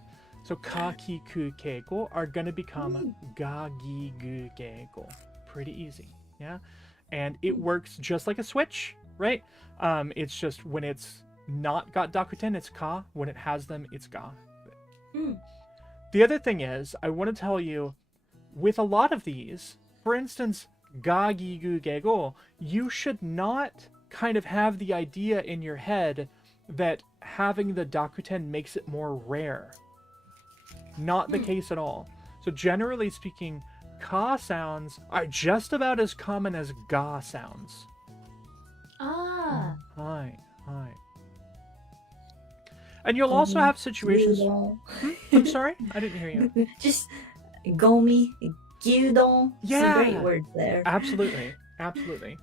So ka, ki, ku, ke, go are going to become ga, gi, gu, ge, go. Pretty easy. Yeah. And it works just like a switch, right? It's just when it's not got dakuten, it's ka. When it has them, it's ga. The other thing is, I want to tell you, with a lot of these, for instance, ga, gi, gu, ge, go, you should not kind of have the idea in your head that having the dakuten makes it more rare. Not the case at all. So generally speaking, ka sounds are just about as common as ga sounds. Ah. Hi. And you'll also have situations... I'm sorry? I didn't hear you. Just gomi, gyudon. Yeah. Some great words there. Absolutely.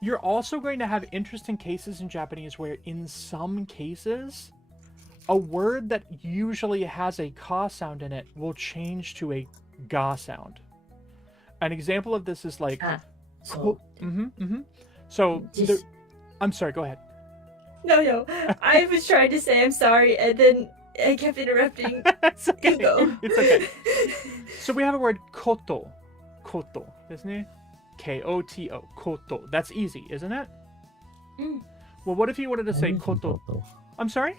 You're also going to have interesting cases in Japanese where in some cases, a word that usually has a ka sound in it will change to a ga sound. An example of this is like... So, So, just... I'm sorry, go ahead. No. I was trying to say I'm sorry, and then I kept interrupting. It's okay. You go. It's okay. So we have a word koto. Koto, isn't it? K-O-T-O. Koto. That's easy, isn't it? Well, what if you wanted to say koto? I'm sorry?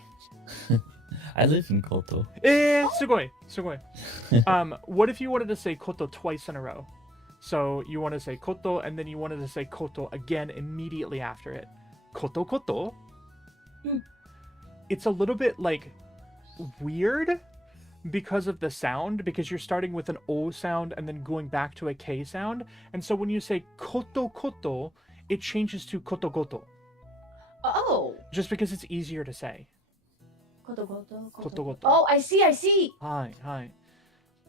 I live in Koto. Sugoi. What if you wanted to say koto twice in a row? So you want to say koto, and then you wanted to say koto again immediately after it. Koto koto. It's a little bit like weird because of the sound, because you're starting with an O sound and then going back to a K sound. And so when you say koto koto, it changes to koto goto. Oh. Just because it's easier to say. Koto goto. Koto goto. Oh, I see. Hi.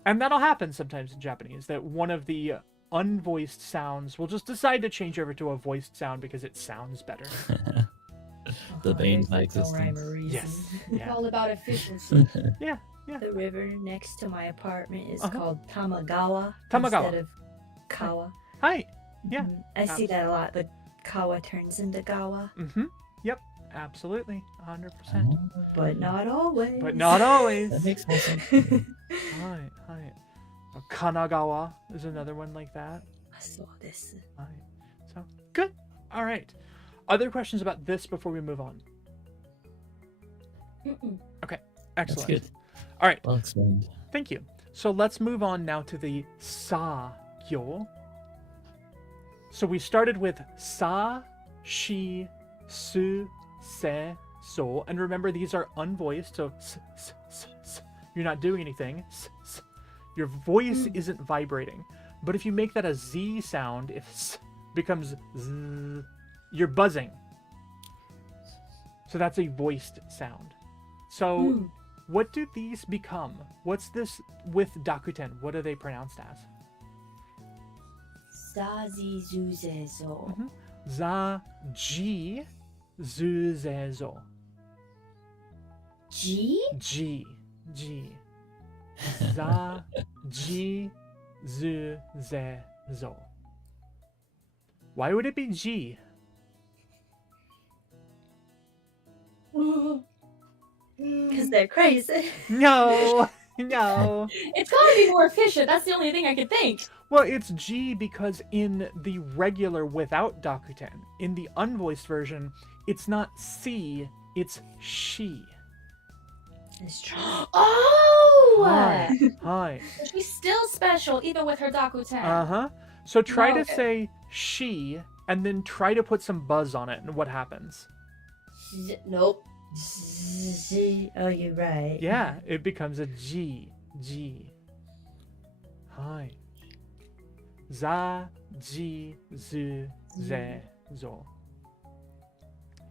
And that'll happen sometimes in Japanese, that one of the unvoiced sounds will just decide to change over to a voiced sound because it sounds better. The bane of my there's no rhyme existence. or reason. Yes. It's Yeah. all about efficiency. Yeah. The river next to my apartment is Uh-huh. called Tamagawa, Tamagawa. instead of Kawa. Hi. Yeah. I see that a lot. The Kawa turns into Gawa, Yep. Absolutely. 100%. but not always. But not always. That makes more sense. Hi. Kanagawa is another one like that. そうです。Hi. Good. All right. Other questions about this before we move on? Okay. Excellent. That's good. All right. Well explained. Thank you. So let's move on now to the sa gyo. So we started with sa, shi, su, se, so. And remember, these are unvoiced. So you're not doing anything. Your voice isn't vibrating. But if you make that a z sound, if s becomes z, you're buzzing. So that's a voiced sound. So what do these become? What's this with Dakuten? What are they pronounced as? Zazizuzezo. Za, ji, zu, ze, zo. G? Ji, ji. Za, ji, zu, ze, zo. Why would it be ji? Because they're crazy. No, no. It's gotta be more efficient. That's the only thing I could think. Well, it's G because in the regular without Dakuten, in the unvoiced version, it's not C, it's she. It's true. Oh! Hi. Hi. She's still special, even with her Dakuten. Uh-huh. So try to Okay. say she, and then try to put some buzz on it, and what happens? Nope. Z. Oh, you're right. Yeah, it becomes a G. G. Hi. Za, ji, zu, ze, zo.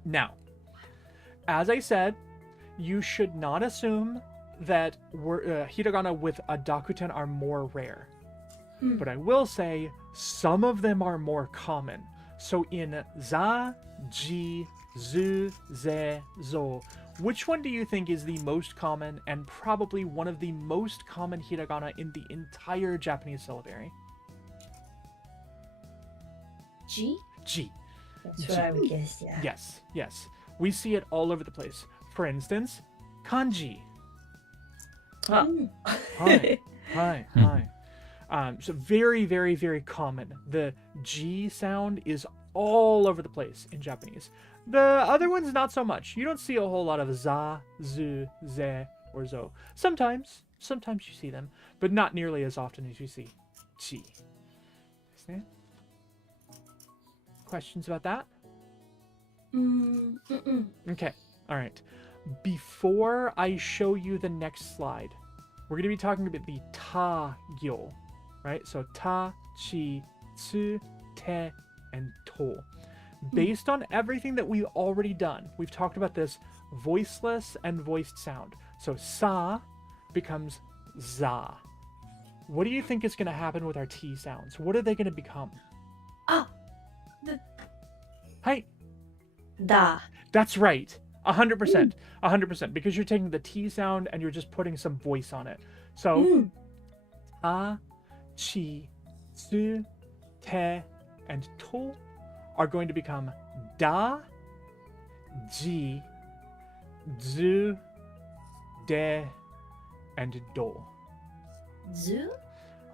Now, as I said, you should not assume that hiragana with a dakuten are more rare. But I will say some of them are more common. So in za, ji, zu, ze, zo, which one do you think is the most common and probably one of the most common hiragana in the entire Japanese syllabary? G? Ji. That's what I would guess, yeah. Yes, yes. We see it all over the place. For instance, kanji. Oh. Hi, hi, hi. So very, very, very common. The G sound is all over the place in Japanese. The other ones, not so much. You don't see a whole lot of za, zu, ze, or zo. Sometimes you see them, but not nearly as often as you see chi. Understand? Questions about that? Okay, all right. Before I show you the next slide, we're going to be talking about the ta gyo, right? So ta, chi, tsu, te, and to. Based on everything that we've already done, we've talked about this voiceless and voiced sound. So sa becomes za. What do you think is going to happen with our T sounds? What are they going to become? Hi. Da. That's right. 100%. 100%. Because you're taking the T sound and you're just putting some voice on it. So, ta, chi, tsu, te, and to are going to become da, ji, zu, de, and do. Zoo?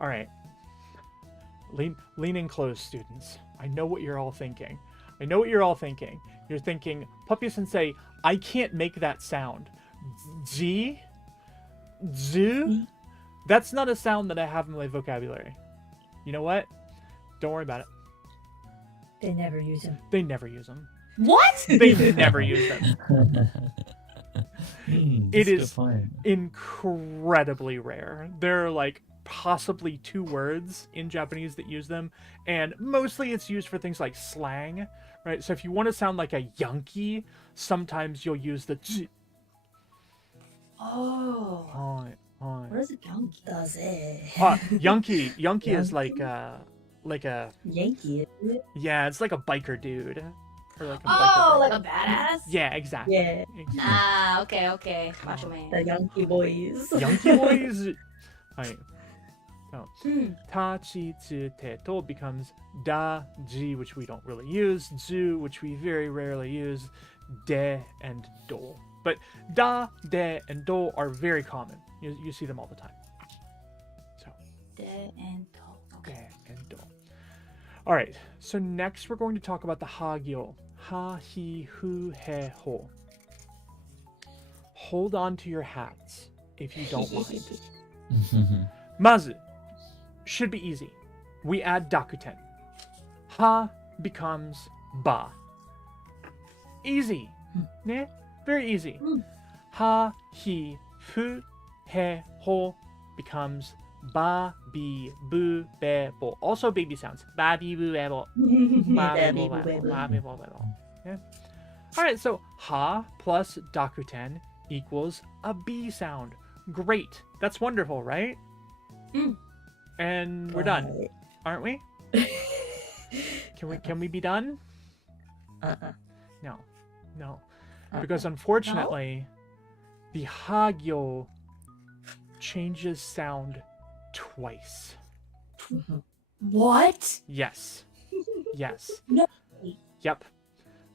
All right. Lean in close, students. I know what you're all thinking. You're thinking, Puppy-sensei, I can't make that sound. Ji? Zu? That's not a sound that I have in my vocabulary. You know what? Don't worry about it. They never use them. They never use them. What? They never use them. It is point. incredibly rare. There are like possibly 2 words in Japanese that use them, and mostly it's used for things like slang, right? So if you want to sound like a Yankee, sometimes you'll use the zi. Oh. Hi. What is it? Does it? Yankee is like a Yankee. yeah, it's like a biker dude. Or like a Oh, biker like girl. a badass? Yeah, exactly. Yeah. Exactly. Ah, okay. Macho man. The Yankee boys. Yankee boys. Right. So, ta, chi, tsu, te, to becomes da, ji, which we don't really use, zu, which we very rarely use, de, and do. But da, de, and do are very common. You see them all the time. So, De and to. de and do. All right, so next we're going to talk about the hagyo. Ha, hi, hu, he, ho. Hold on to your hats if you don't mind. Mazu should be easy. We add dakuten. Ha becomes ba. Easy. Ne? Very easy. Ha, hi, fu, he, ho becomes ba, bi, bu, be, bo. Also baby sounds. Ba, bi, bu, be, bo. Ba, bi, bo, be, bo. Ba, bi, bo, be, bo. Yeah. All right, so ha plus dakuten equals a B sound. Great. That's wonderful, right? And we're done, aren't we? Can we be done? No. Because unfortunately, the hagyo changes sound twice. What? Yes. No. Yep.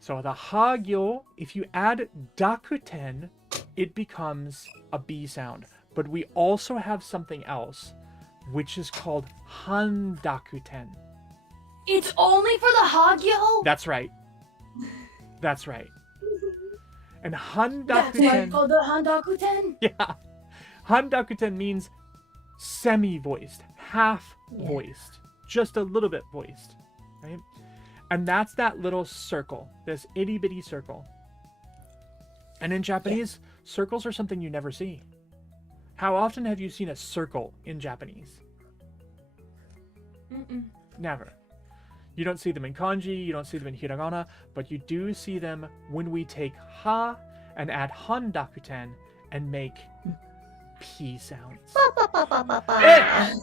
So the hagyo, if you add dakuten, it becomes a B sound. But we also have something else, which is called handakuten. It's only for the hagyo? That's right. And That's why it's handakuten... called the handakuten? Yeah. Handakuten means semi-voiced, half-voiced, just a little bit voiced, right? And that's that little circle, this itty-bitty circle. And in Japanese, circles are something you never see. How often have you seen a circle in Japanese? Never. You don't see them in kanji, you don't see them in hiragana, but you do see them when we take ha and add handakuten and make P sounds.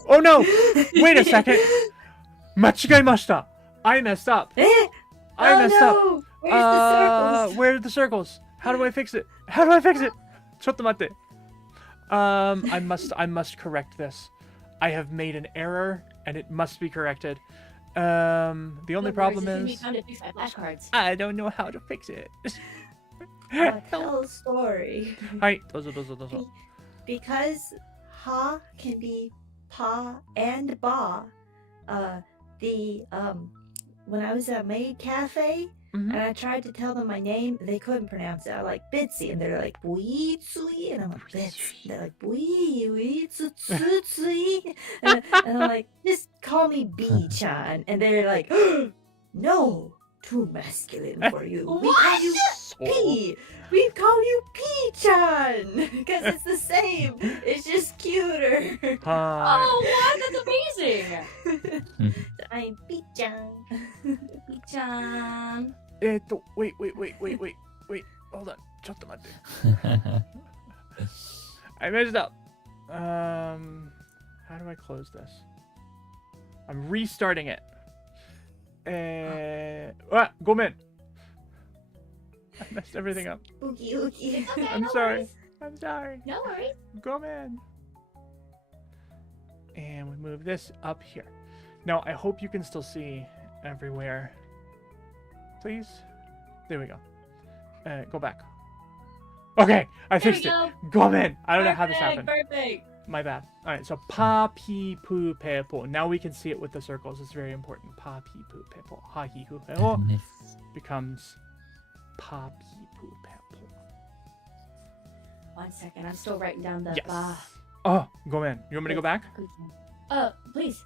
Oh no! Wait a second! Machigaimashita! I messed up. I messed up. Where's the circles? Where are the circles? How do I fix it? Chotto I must correct this. I have made an error and it must be corrected. The only problem is I don't know how to fix it. Tell a story. Hi, dozo. Because ha can be pa and ba. When I was at Maid Cafe and I tried to tell them my name, they couldn't pronounce it. I like Bitsy, and they're like Bui Tsui, and I'm like Bitsy. They're like Bui Tsui, and I'm like, just call me B-chan, and they're like, no, too masculine for you. We call you P. We call you P-chan because it's the same. It's just cuter. Oh, what? That's amazing. I'm P-chan. P-chan. Wait. Hold on. Chotto. I messed up. How do I close this? I'm restarting it. Gomen. I messed everything up. Oogie. Okay, I'm no sorry. worries. I'm sorry. No worries. Gomen. And we move this up here. Now, I hope you can still see everywhere. Please? There we go. Go back. Okay, I fixed it. Gomen. I don't know how this happened. Perfect. My bad. All right, so pa, pi, pu, pe, po. Now we can see it with the circles. It's very important. Pa, pi, pu, pe, po. Ha, hi, hu, pe, ho becomes pa, pi, pu, pe, po. 1 second. I'm still writing down the Yes. ba. Oh, Gomen. You want me to go back? Please.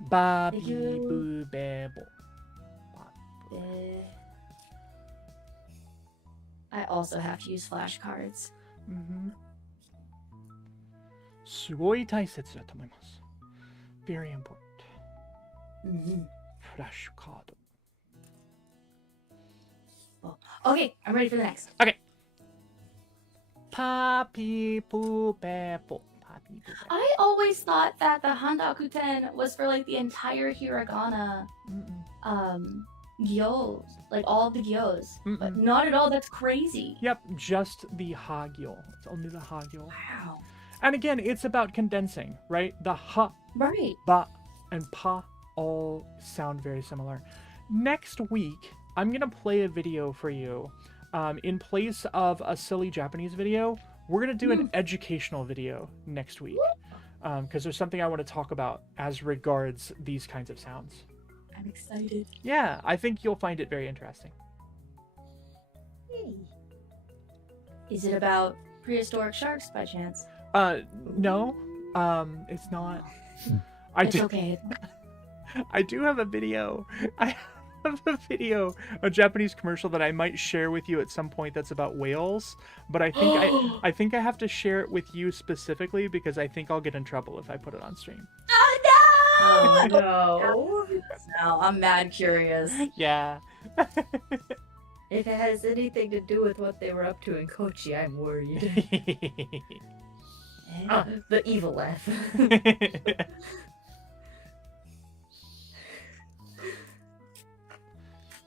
Ba, Thank pi, you. pu, pe, po. I also have to use flashcards. Sugoi taisetsu da tomoimasu. Very important. Flash card. Okay, I'm ready for the next. Okay. Pa, pi, pu, pe, po. Pa, pi, pu, pe. I always thought that the handakuten was for like the entire hiragana gyos, like all the gyos. But not at all. That's crazy. Yep, just the hagyo. It's only the hagyo. Wow. And again, it's about condensing, right? The ha, Right. ba, and pa all sound very similar. Next week, I'm going to play a video for you. In place of a silly Japanese video, we're going to do an educational video next week. Because there's something I want to talk about as regards these kinds of sounds. I'm excited. Yeah, I think you'll find it very interesting. Yay. Is it about prehistoric sharks by chance? No, it's not. It's okay. I do have a video. I have a video, a Japanese commercial that I might share with you at some point that's about whales, but I think I think I have to share it with you specifically because I think I'll get in trouble if I put it on stream. Oh no! No, I'm mad curious. Yeah. If it has anything to do with what they were up to in Kochi, I'm worried. The evil laugh.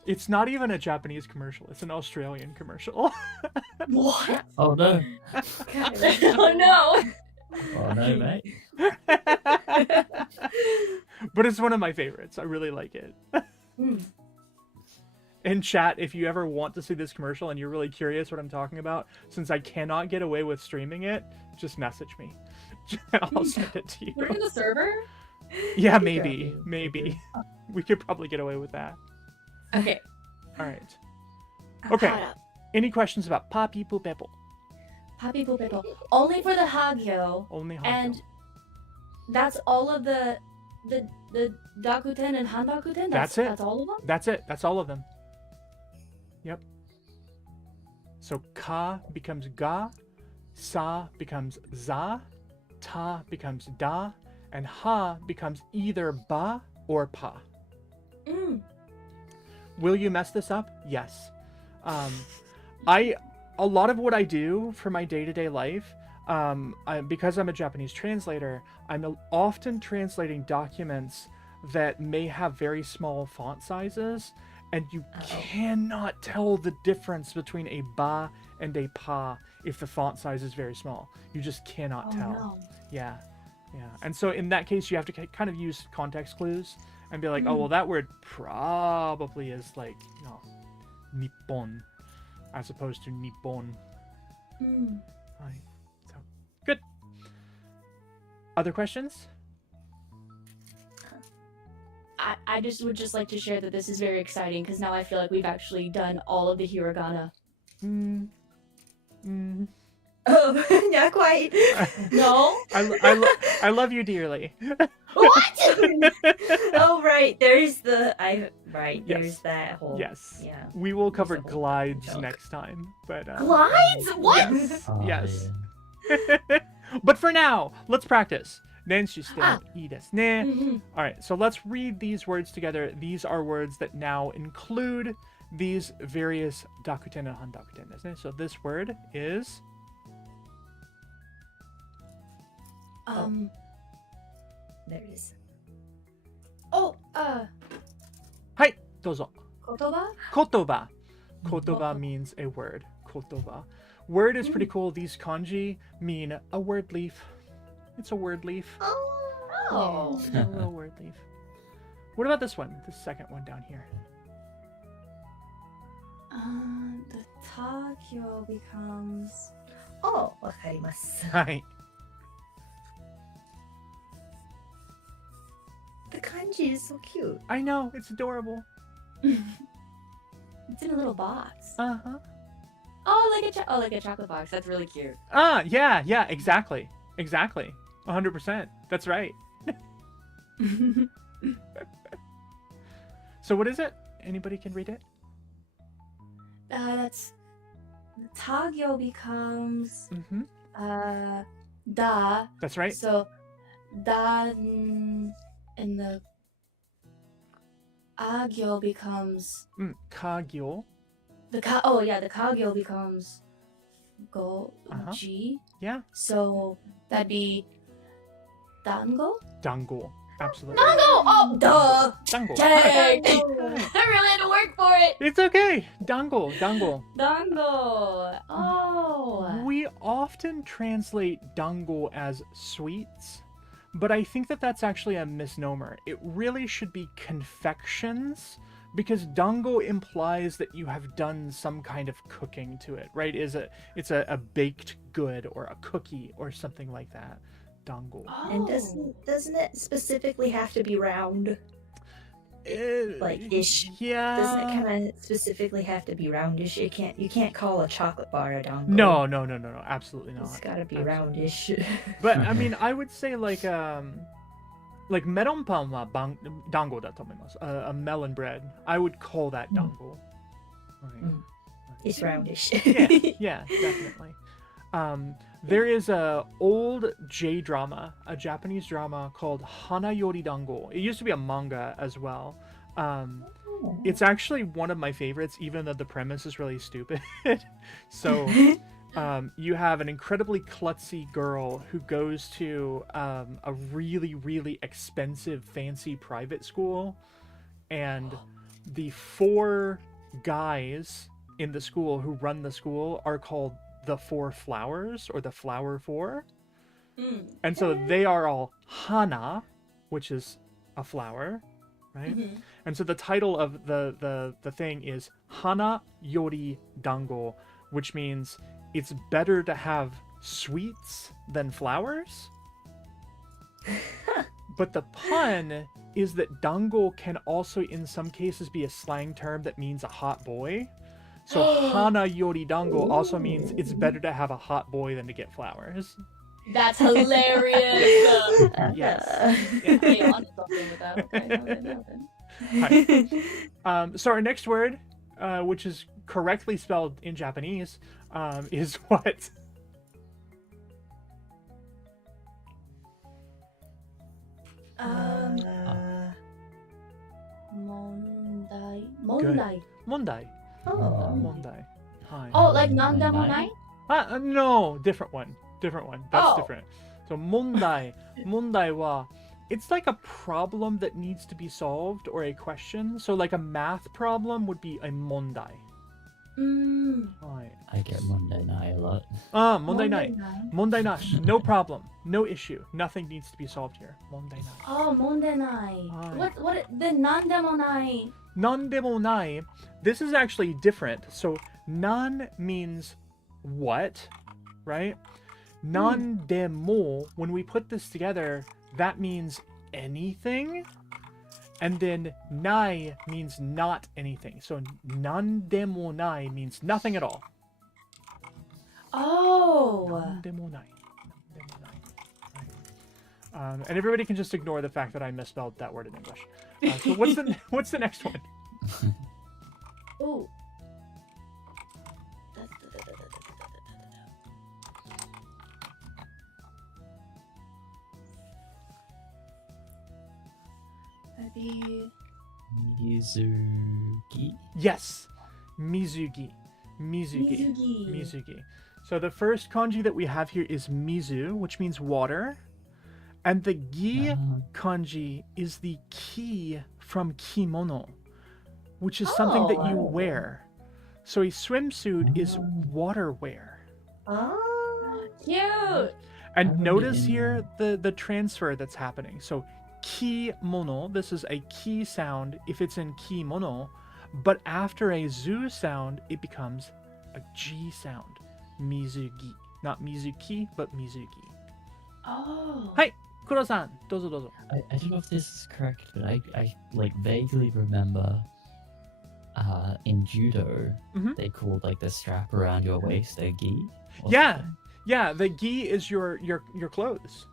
It's not even a Japanese commercial. It's an Australian commercial. What? Oh no. Oh no! Oh no, mate. But it's one of my favorites. I really like it. In chat, if you ever want to see this commercial and you're really curious what I'm talking about, since I cannot get away with streaming it, just message me. I'll send it to you. We're in the server? Yeah, maybe. We could probably get away with that. Okay. All right. Okay. Any questions about Papi Pupepo? Papi Pupepo. Only for the Hagyo. Only Hagyo. And that's all of the Dakuten and Handakuten? That's it. That's all of them? That's it. That's all of them. Yep. So ka becomes ga, sa becomes za, ta becomes da, and ha becomes either ba or pa. Will you mess this up? Yes. A lot of what I do for my day-to-day life, because I'm a Japanese translator, I'm often translating documents that may have very small font sizes, and you cannot tell the difference between a ba and a pa if the font size is very small. You just cannot tell. No. Yeah. And so in that case, you have to kind of use context clues and be like, oh, well, that word probably is like, Nippon, as opposed to Nippon. Right. So, good. Other questions? I just would just like to share that this is very exciting because now I feel like we've actually done all of the hiragana. Oh, not quite. No? I love you dearly. What? Oh, right. There's there's that whole. Yes. Yeah. We will cover There's a whole glides chunk. next time. But Glides? What? Yes. Oh, Yes. yeah. But for now, let's practice. All Mhm. right, so let's read these words together. These are words that now include these various dakuten and handakuten. So this word is There it is. Hai, dozo. Kotoba? Kotoba. Kotoba means a word. Kotoba. Word is pretty cool. These kanji mean a word leaf. It's a word leaf. Oh. Yeah, a little word leaf. What about this one? The second one down here. The Takyo becomes... Oh, わかります. Hi. The kanji is so cute. I know, it's adorable. It's in a little box. Uh-huh. Oh, like a chocolate box. That's really cute. Yeah, exactly. 100%. That's right. So what is it? Anybody can read it? That's... Takyo becomes... Mm-hmm. Da. That's right. So, da and the agyo becomes Kagyo. the kagyo becomes ji. Yeah. So that'd be dango. Dango. Absolutely. Dango. Oh, duh. Dango. Dang. Hi. I really had to work for it. It's okay. Dango. Dango. Oh. We often translate dango as sweets, but I think that that's actually a misnomer. It really should be confections, because dango implies that you have done some kind of cooking to it, right? It's a baked good or a cookie or something like that. Dango. Oh. And doesn't it specifically have to be round? Like ish. Yeah. Doesn't it kind of specifically have to be roundish? You can't call a chocolate bar a dango. No, absolutely not. It's gotta be Absolutely roundish. But I mean, I would say like melon pan wa dango da tomoimasu. A melon bread. I would call that dango. Right. It's roundish. Yeah, definitely. There is a old J-drama, a Japanese drama called Hana Yori Dango. It used to be a manga as well. It's actually one of my favorites, even though the premise is really stupid. So, you have an incredibly klutzy girl who goes to a really, really expensive, fancy private school, and the 4 guys in the school who run the school are called the 4 flowers, or the flower 4. And so they are all hana, which is a flower, right? And so the title of the thing is Hana Yori Dango, which means it's better to have sweets than flowers. But the pun is that dango can also in some cases be a slang term that means a hot boy. So hana yori dango also means it's better to have a hot boy than to get flowers. That's hilarious. Yes. Okay, on to something with that. Okay, noted. So our next word, which is correctly spelled in Japanese, is what? Mondai. Mondai. Oh. Mondai. Hi. Oh, like nandamonai? No, different one. That's Oh. different. So mondai. Mondai wa, it's like a problem that needs to be solved or a question. So like a math problem would be a mondai. Hi. I get Monday night a lot. Mondai nai. Mondai nash. No problem. No issue. Nothing needs to be solved here. Mondai nai. Oh, mondenai. What the nandamonai? Nandemo nai. This is actually different. So nan means what, right? Nandemo, when we put this together, that means anything. And then nai means not anything. So nandemo nai means nothing at all. Oh. Nandemo nai. And everybody can just ignore the fact that I misspelled that word in English. So what's the next one? Ooh. Maybe Mizugi. Yes, Mizugi. So the first kanji that we have here is mizu, which means water. And the gi kanji is the ki from kimono, which is something that you wear. So a swimsuit is water wear. Oh. cute. And notice here the transfer that's happening. So kimono, this is a ki sound if it's in kimono, but after a zu sound, it becomes a g sound. Mizugi. Not mizuki, but mizugi. Oh. Hi, Kuro-san. Dozo dozo. I don't know if this is correct, but I like vaguely remember in judo they called like the strap around your waist a gi. Yeah. Yeah, the gi is your clothes.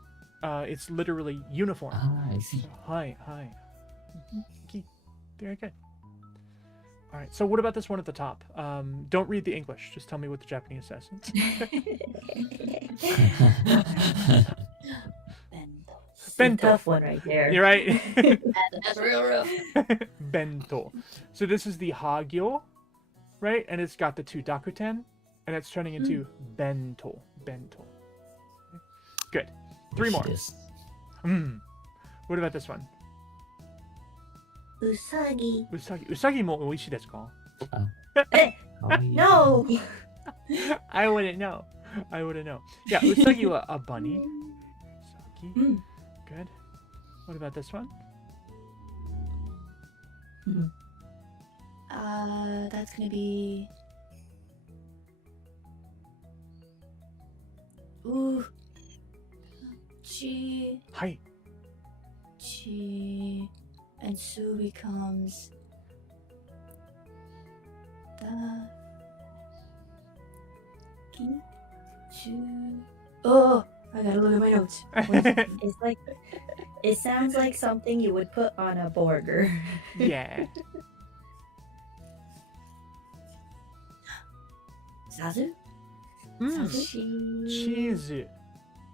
It's literally uniform. I see. So, hi. Gi. Very good. All right. So what about this one at the top? Don't read the English. Just tell me what the Japanese says. Bento. Tough one right there. You're right. That's real rough. Bento. So this is the hagyo, right? And it's got the 2 dakuten, and it's turning into bento. Good. 3 more. What about this one? Usagi. Usagi mo oishii desu ka? No. I wouldn't know. Yeah, usagi wa a bunny. Usagi. Good. What about this one? That's gonna be. Ooh. Hi. and Su becomes da kin chu. Oh, I gotta look at my notes. It's like it sounds like something you would put on a burger. Yeah. Zazu? Chizu.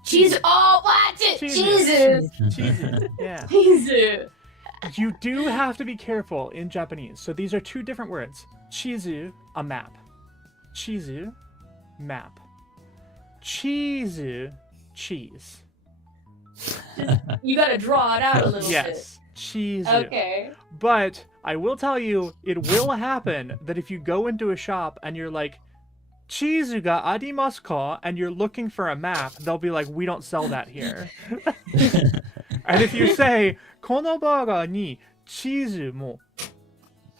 Cheese. Oh, what? Jesus. Chizu. Yeah. Jesus. You do have to be careful in Japanese. So these are two different words. Chizu, a map. Chizu, map. Chizu, cheese. You gotta draw it out a little Yes, chizu. bit. Okay. But I will tell you, it will happen that if you go into a shop and you're like, Chizu ga arimasu ka? And you're looking for a map, they'll be like, we don't sell that here. And if you say, kono burger ni chizu mo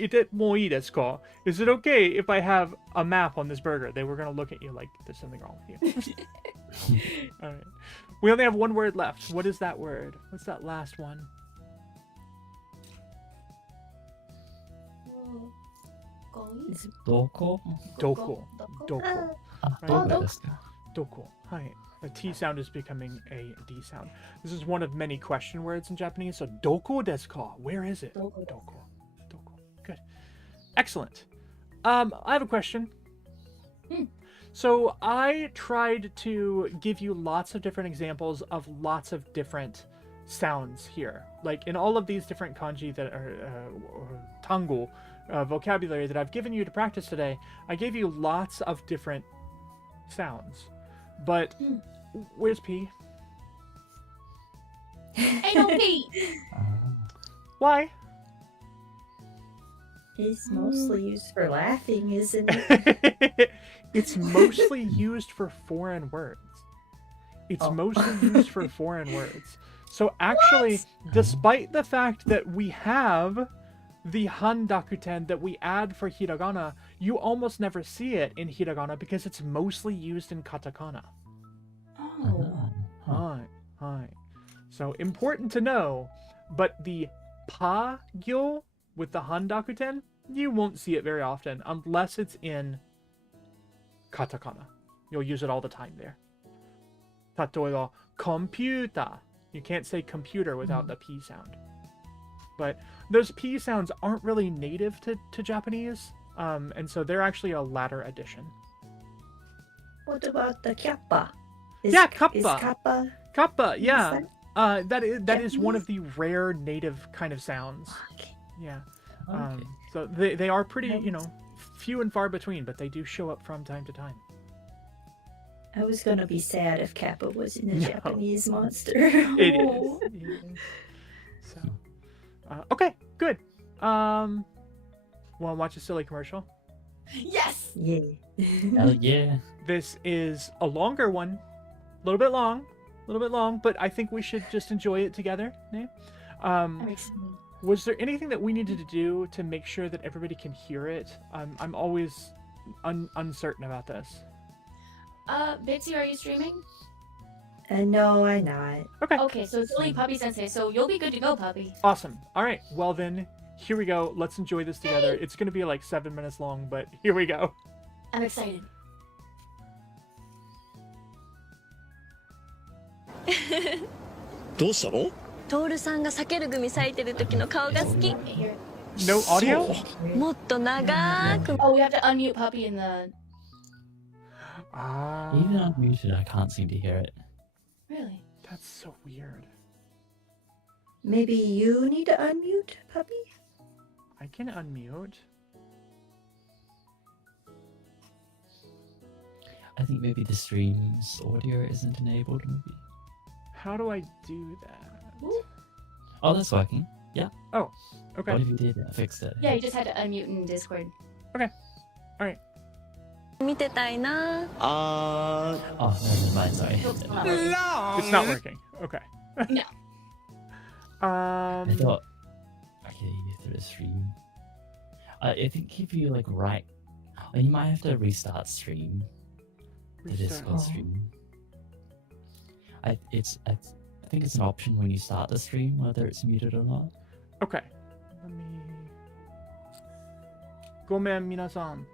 ite mo ii desu ka? Is it okay if I have a map on this burger? They were going to look at you like, there's something wrong with you. All right. We only have one word left. What is that word? What's that last one? Doko? Doko. Doko. Doko desu ka? Doko. Hi. The T sound is becoming a D sound. This is one of many question words in Japanese. So, doko desu ka? Where is it? Doko. Doko. Good. Excellent. I have a question. So I tried to give you lots of different examples of lots of different sounds here. Like in all of these different kanji that are tango, vocabulary that I've given you to practice today, I gave you lots of different sounds. But where's P? Ain't no P. Why? It's mostly used for laughing, isn't it? It's mostly used for foreign words. It's mostly used for foreign words. So actually, despite the fact that we have the handakuten that we add for hiragana, you almost never see it in hiragana because it's mostly used in katakana. Oh. Hi. So important to know, but the pa gyo with the handakuten, you won't see it very often unless it's in katakana. You'll use it all the time there. Tatoeba, computer. You can't say computer without the P sound. But those P sounds aren't really native to Japanese, and so they're actually a latter addition. What about the kappa? Yeah, kappa. Is kappa? Kappa, yeah. That? That is one of the rare native kind of sounds. Okay. Yeah. Okay. So they are pretty, few and far between, but they do show up from time to time. I was gonna be sad if Kappa was in a No. Japanese monster. It is. So, okay, good. Want to watch a silly commercial? Yes. Yeah. Oh yeah. This is a longer one, a little bit long, but I think we should just enjoy it together. Yeah? I'm excited. Was there anything that we needed to do to make sure that everybody can hear it? I'm always uncertain about this. Bitsy, are you streaming? No, I'm not. Okay. Okay, so it's only Puppy-sensei, so you'll be good to go, Puppy. Awesome. All right. Well then, here we go. Let's enjoy this together. It's going to be like 7 minutes long, but here we go. I'm excited. どうしたの？トールさんが避ける組咲いてる時の顔が好き。 Here. No audio? もっと長く。 Oh, we have to unmute Puppy in the... Even unmuted, I can't seem to hear it. Really? That's so weird. Maybe you need to unmute, Puppy? I can unmute. I think maybe the stream's audio isn't enabled, maybe. How do I do that? Ooh. Oh, that's working. Yeah. Oh, okay. What if you did? I fixed it. Yeah, you just had to unmute in Discord. All right. 見てたいな。 あ Oh, never mind, sorry. It's not working. It's not working. Okay. No. I thought, okay, through the stream. I think if you like right, you might have to restart stream. The Discord stream. I think it's an option when you start the stream whether it's muted or not. Okay. Gomen minasan.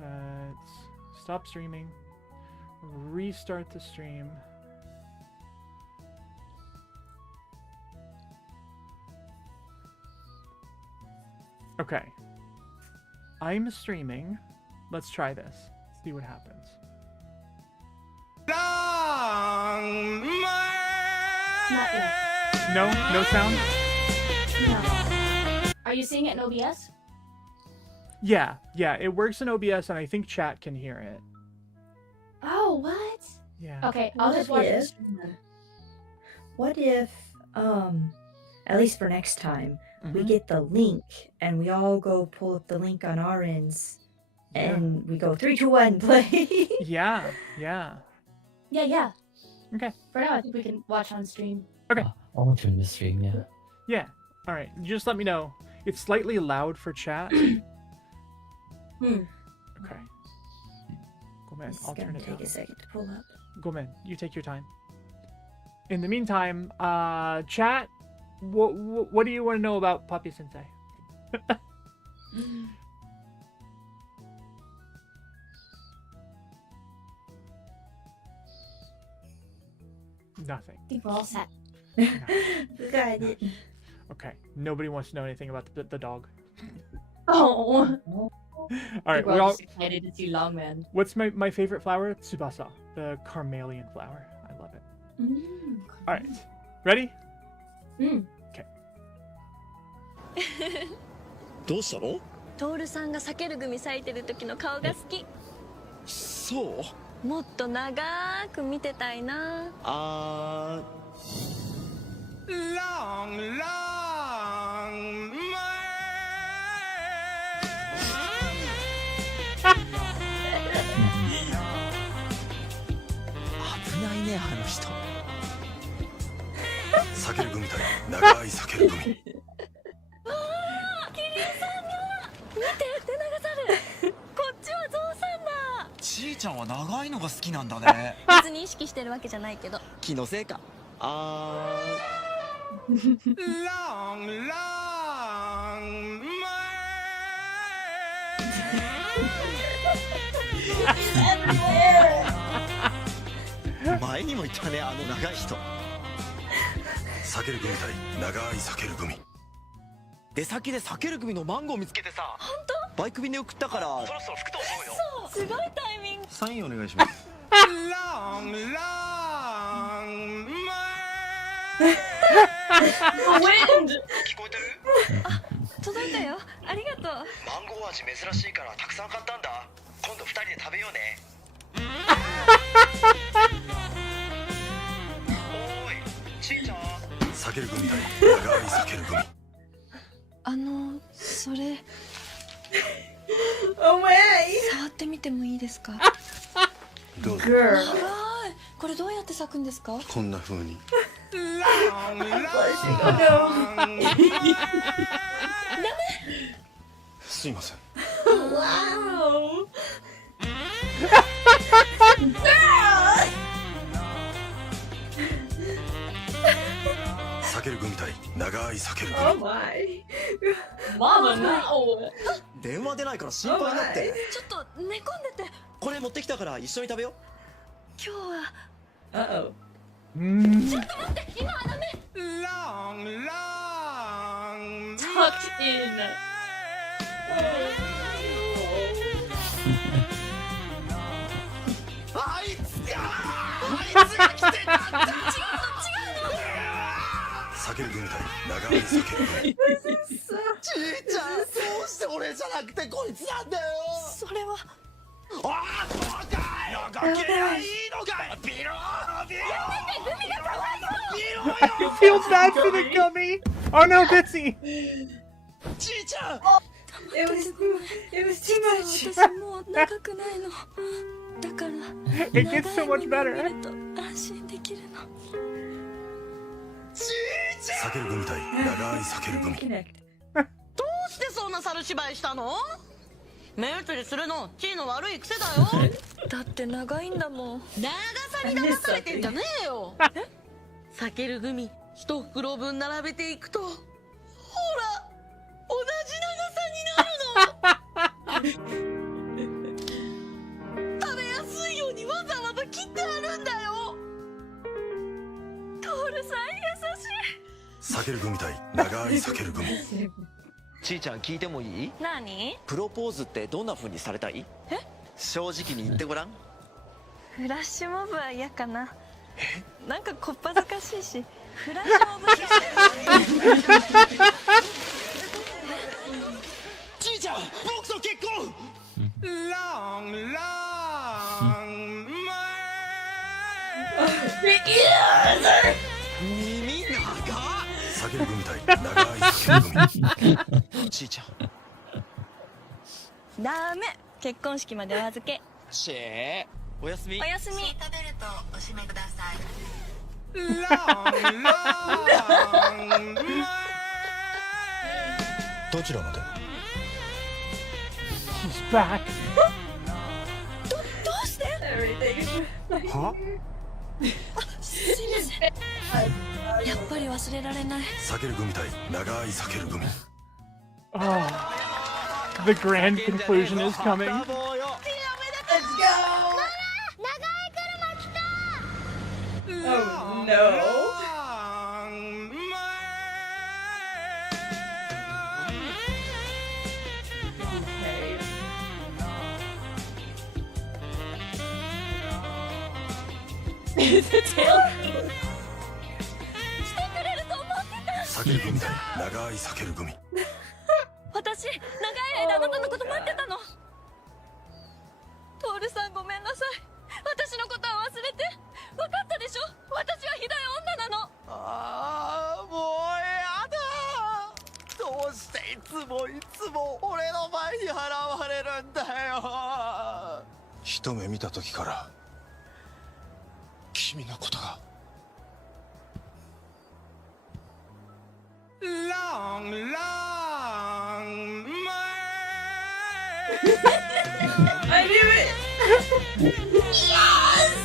Let's stop streaming. Restart the stream. Okay. I'm streaming. Let's try this. See what happens. Not yet. No? No sound? No. Are you seeing it in OBS? Yeah, it works in OBS and I think chat can hear it. Oh, what? Yeah. Okay, I'll just watch What this. if- What if, at least for next time, we Mhm. get the link and we all go pull up the link on our ends and we go 3, 2, 1, play. Yeah. Yeah. Okay. For now, I think we can watch on stream. I'll watch in the stream, yeah. Yeah. All right. Just let me know. It's slightly loud for chat. Okay. Gomen, It's I'll gonna turn it take down. a second to pull up. Gomen, you take your time. In the meantime, chat, what do you want to know about Puppy-sensei? Nothing. I think we're all set. Got it. Okay. Nobody wants to know anything about the dog. Oh. All right. We're We're all all. just excited to see Longman. What's my favorite flower? Tsubasa, the carmelian flower. I love it. All right. Ready? どうしたの？トールさんが避ける組咲いてる時の顔が好き。そう？もっと長く見てたいな。あー。Long, long, my... 危ないねあの人。避ける組対長い避ける組。キリンさんが見てテナガザル。こっちはゾウさんだ。ちーちゃんは長いのが好きなんだね。別に意識してるわけじゃないけど。気のせいか。あー。Long, long, my... 前にもいたねあの長い人。避ける組対長い避ける組。出先で避ける組のマンゴー見つけてさ。本当？バイク便で送ったから。そろそろ吹くと思うよ。すごいタイミング。サインお願いします。Long, long, my... Wind! 聞こえてる？届いたよ。ありがとう。マンゴー味珍しいからたくさん買ったんだ。今度2人で食べようね。おーい、ちーちゃん。避ける組対長い避ける組。それ Oh my! 触ってみてもいいですか？どうぞ。 Girl. 長い。これどうやって咲くんですか？こんな風に。 Oh no. すいません。 Wow. 避ける組対長い避ける Oh 組。 my. Mama, no! 電話出ないから心配になって。ちょっと寝込んでて。これ持ってきたから一緒に食べよう。今日は Uh-oh. 今はダメ。 Long, long, Tucked in. あいつかあいつが来てたんだ。避ける組対長い避ける組。 ちーちゃん、どうして俺じゃなくてこいつなんだよ。それはああ、そうかい。長けりゃいいのかい。ビロービロー。 You feel bad for the gummy. Oh no, Bitsy. ちーちゃん。 It was too much. 私もう長くないの。だから It gets so much 長い better. 目で見ると安心できるの。避ける組対長い避ける組。 Connect. どうしてそんな猿芝居したの？目移りするのチーの悪い癖だよ。だって長いんだもん。長さに騙されてんじゃねえよ。避ける組一袋分並べていくと、ほら食べやすいようにわざわざ切ってあるんだよ。トールさん優しい。避ける組対長い避ける組。ちーちゃん聞いてもいい？何？プロポーズってどんな風にされたい？正直に言ってごらん。フラッシュモブは嫌かな。なんかこっぱずかしいし、フラッシュモブちーちゃん僕と結婚。耳長っ。避ける組対長い避ける組。ちーちゃん。ダメ。結婚式までお預け。シェーおやすみ。おやすみ。シートベルトお締めください。どちらまで？ He's back. どうして？は？すいません。やっぱり忘れられない。避ける組対長い避ける組。Oh, the grand conclusion is coming. Let's go. Oh no. Is it tail? してくれると思ってた。避ける組対長い避ける組。私、長い間あなたのこと待ってたの。トールさんごめんなさい。私のことは忘れて。分かったでしょ？私はひどい女なの。ああもうやだ。どうしていつも俺の前に現れるんだよ。一目見た時から君のことが。I knew it! Yes!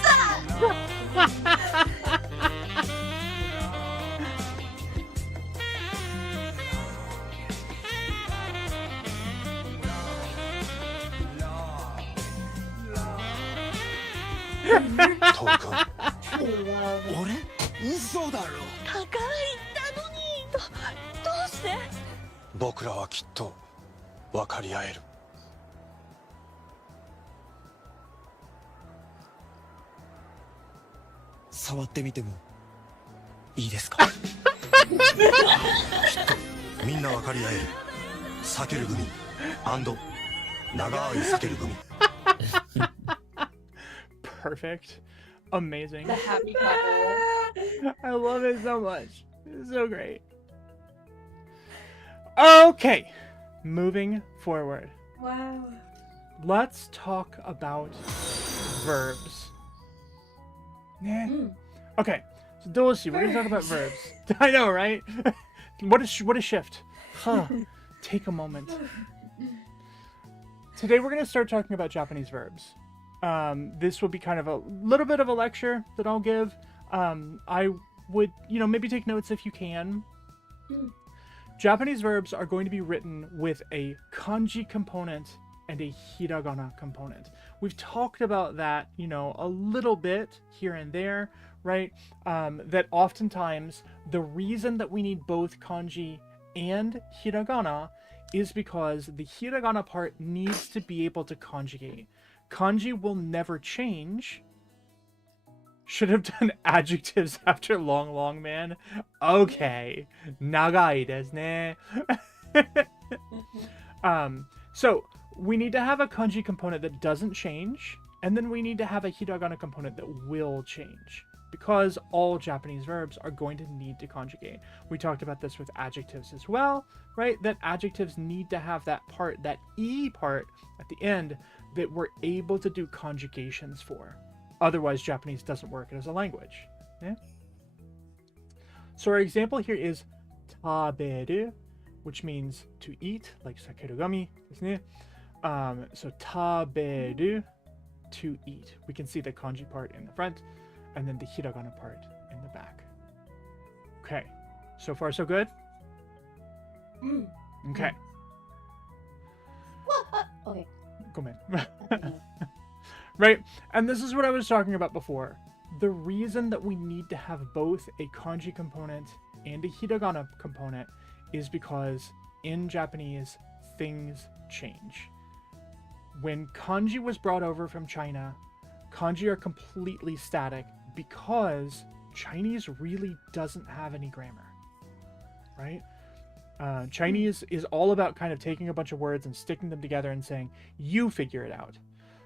トークン。俺？嘘だろ。高いったのに。どうして？僕らはきっと分かり合える。触ってみてもいいですか？みんな分かり合える。避ける組&長い避ける組。Perfect. Amazing. The happy couple. I love it so much. It's so great. Okay, moving forward. Wow. Let's talk about verbs. Yeah. Okay, so Doshi, we're gonna talk about verbs. I know, right? What a shift. Huh. Take a moment. Today we're gonna start talking about Japanese verbs. This will be kind of a little bit of a lecture that I'll give. I would, maybe take notes if you can. Japanese verbs are going to be written with a kanji component and a hiragana component. We've talked about that, a little bit here and there, right? That oftentimes the reason that we need both kanji and hiragana is because the hiragana part needs to be able to conjugate. Kanji will never change. Should have done adjectives after long man. Okay. Nagai desu ne. So we need to have a kanji component that doesn't change, and then we need to have a hiragana component that will change, because all Japanese verbs are going to need to conjugate. We talked about this with adjectives as well, right? That adjectives need to have that part, that E part at the end, that we're able to do conjugations for. Otherwise, Japanese doesn't work as a language. Yeah? So our example here is taberu, which means to eat, like sakerugami. So taberu, to eat. We can see the kanji part in the front, and then the hiragana part in the back. Okay, so far so good? Okay. Okay. Gomen. Right? And this is what I was talking about before. The reason that we need to have both a kanji component and a hiragana component is because in Japanese, things change. When kanji was brought over from China, kanji are completely static because Chinese really doesn't have any grammar, right? Chinese is all about kind of taking a bunch of words and sticking them together and saying, you figure it out.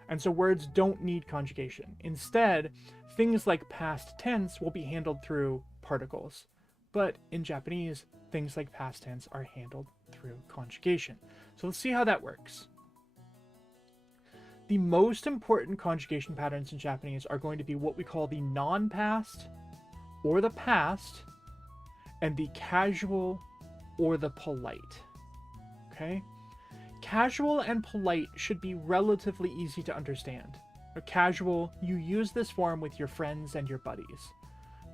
And so words don't need conjugation. Instead, things like past tense will be handled through particles. But in Japanese, things like past tense are handled through conjugation. So let's see how that works. The most important conjugation patterns in Japanese are going to be what we call the non-past or the past, and the casual or the polite. Okay? Casual and polite should be relatively easy to understand. Casual, you use this form with your friends and your buddies.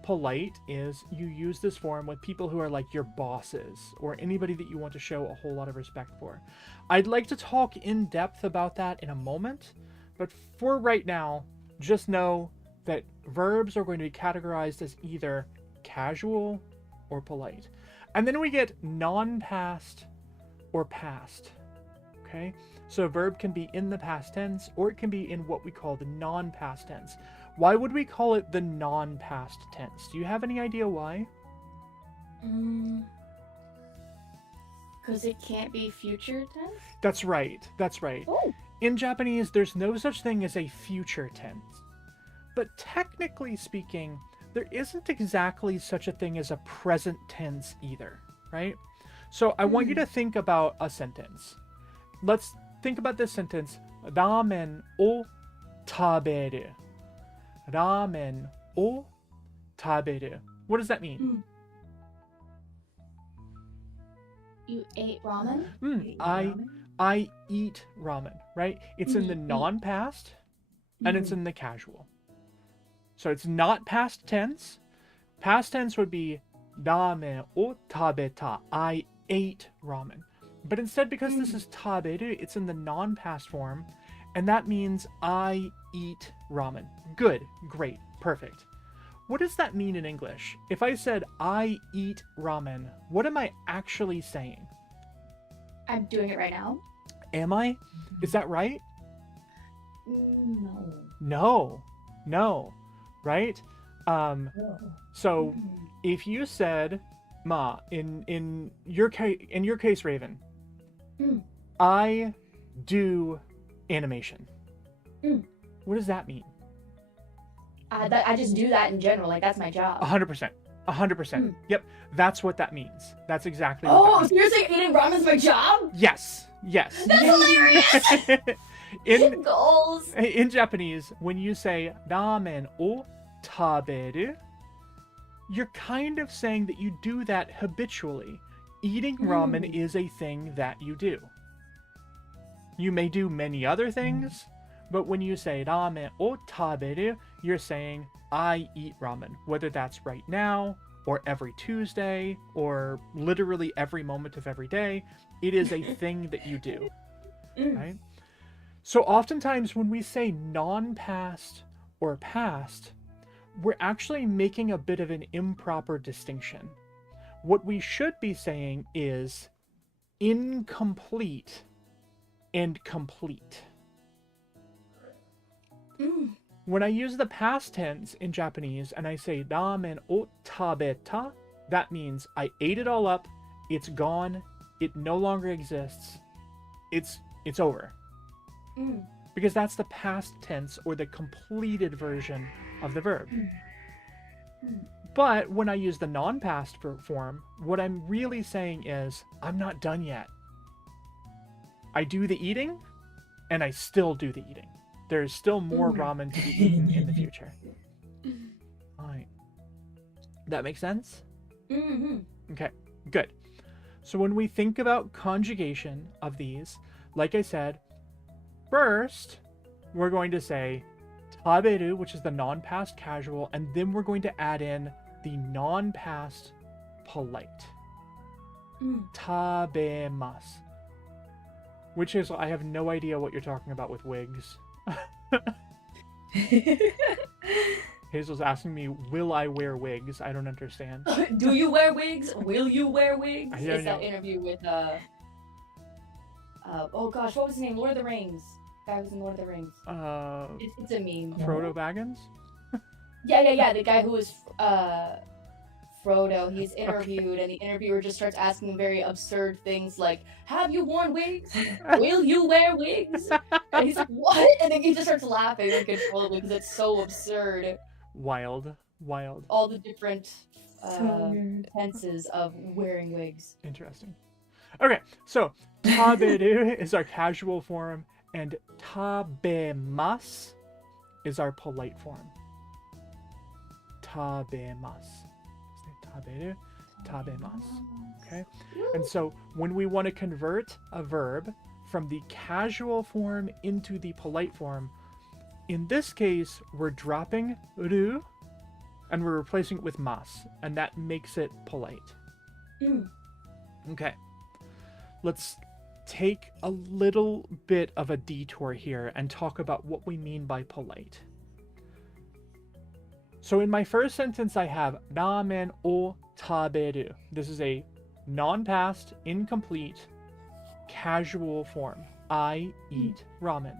Polite is you use this form with people who are like your bosses or anybody that you want to show a whole lot of respect for. I'd like to talk in depth about that in a moment, but for right now, just know that verbs are going to be categorized as either casual or polite. And then we get non-past or past. Okay? So a verb can be in the past tense or it can be in what we call the non-past tense. Why would we call it the non-past tense? Do you have any idea why? Because it can't be future tense? That's right. That's right. Oh. In Japanese, there's no such thing as a future tense. But technically speaking, there isn't exactly such a thing as a present tense either, right? So I want you to think about a sentence. Let's think about this sentence. Ramen o taberu. Ramen o taberu. What does that mean? You ate ramen? I eat ramen, right? It's in the non-past and it's in the casual. So it's not past tense. Past tense would be ramen o tabeta. I ate ramen. But instead, because this is taberu, it's in the non-past form, and that means I eat ramen. Good, great, perfect. What does that mean in English? If I said I eat ramen, what am I actually saying? I'm doing it right now. Am I? Is that right? No. No, right? So if you said, Ma, in your case, Raven, I do animation. What does that mean? I just do that in general. Like, that's my job. 100%. 100%. Yep. That's what that means. That's exactly what that means. So you're saying eating ramen is my job? Yes. Yes. That's hilarious! Goals! In Japanese, when you say ramen o taberu, you're kind of saying that you do that habitually. Eating ramen is a thing that you do. You may do many other things, but when you say ramen o taberu, you're saying, I eat ramen, whether that's right now, or every Tuesday, or literally every moment of every day. It is a thing that you do, right? So oftentimes when we say non-past or past, we're actually making a bit of an improper distinction. What we should be saying is incomplete and complete. When I use the past tense in Japanese and I say ramen o tabeta, that means I ate it all up, it's gone, it no longer exists, it's over. Because that's the past tense or the completed version of the verb. But when I use the non-past form, what I'm really saying is, I'm not done yet. I do the eating, and I still do the eating. There's still more ramen to be eaten in the future. Alright. That makes sense? Okay, good. So when we think about conjugation of these, like I said, first, we're going to say taberu, which is the non-past casual, and then we're going to add in the non-past polite. Tabemasu. Witch Hazel, I have no idea what you're talking about with wigs. Hazel's asking me, will I wear wigs? I don't understand. Do you wear wigs? Will you wear wigs? I don't It's know. that interview with oh gosh, what was his name? Lord of the Rings. Guy who's in Lord of the Rings. It's a meme. Frodo Baggins? Yeah. The guy who was Frodo. He's interviewed, and the interviewer just starts asking him very absurd things like, "Have you worn wigs? Will you wear wigs?" And he's like, "What?" And then he just starts laughing uncontrollably because it's so absurd. Wild. All the different tenses of wearing wigs. Interesting. Okay, so taberu is our casual form, and tabemasu is our polite form. Tabemasu. Taberu, tabemasu. Okay? And so when we want to convert a verb from the casual form into the polite form, in this case, we're dropping ru and we're replacing it with mas, and that makes it polite. Okay. Let's take a little bit of a detour here and talk about what we mean by polite. So in my first sentence, I have ramen o taberu. This is a non-past, incomplete, casual form. I eat ramen.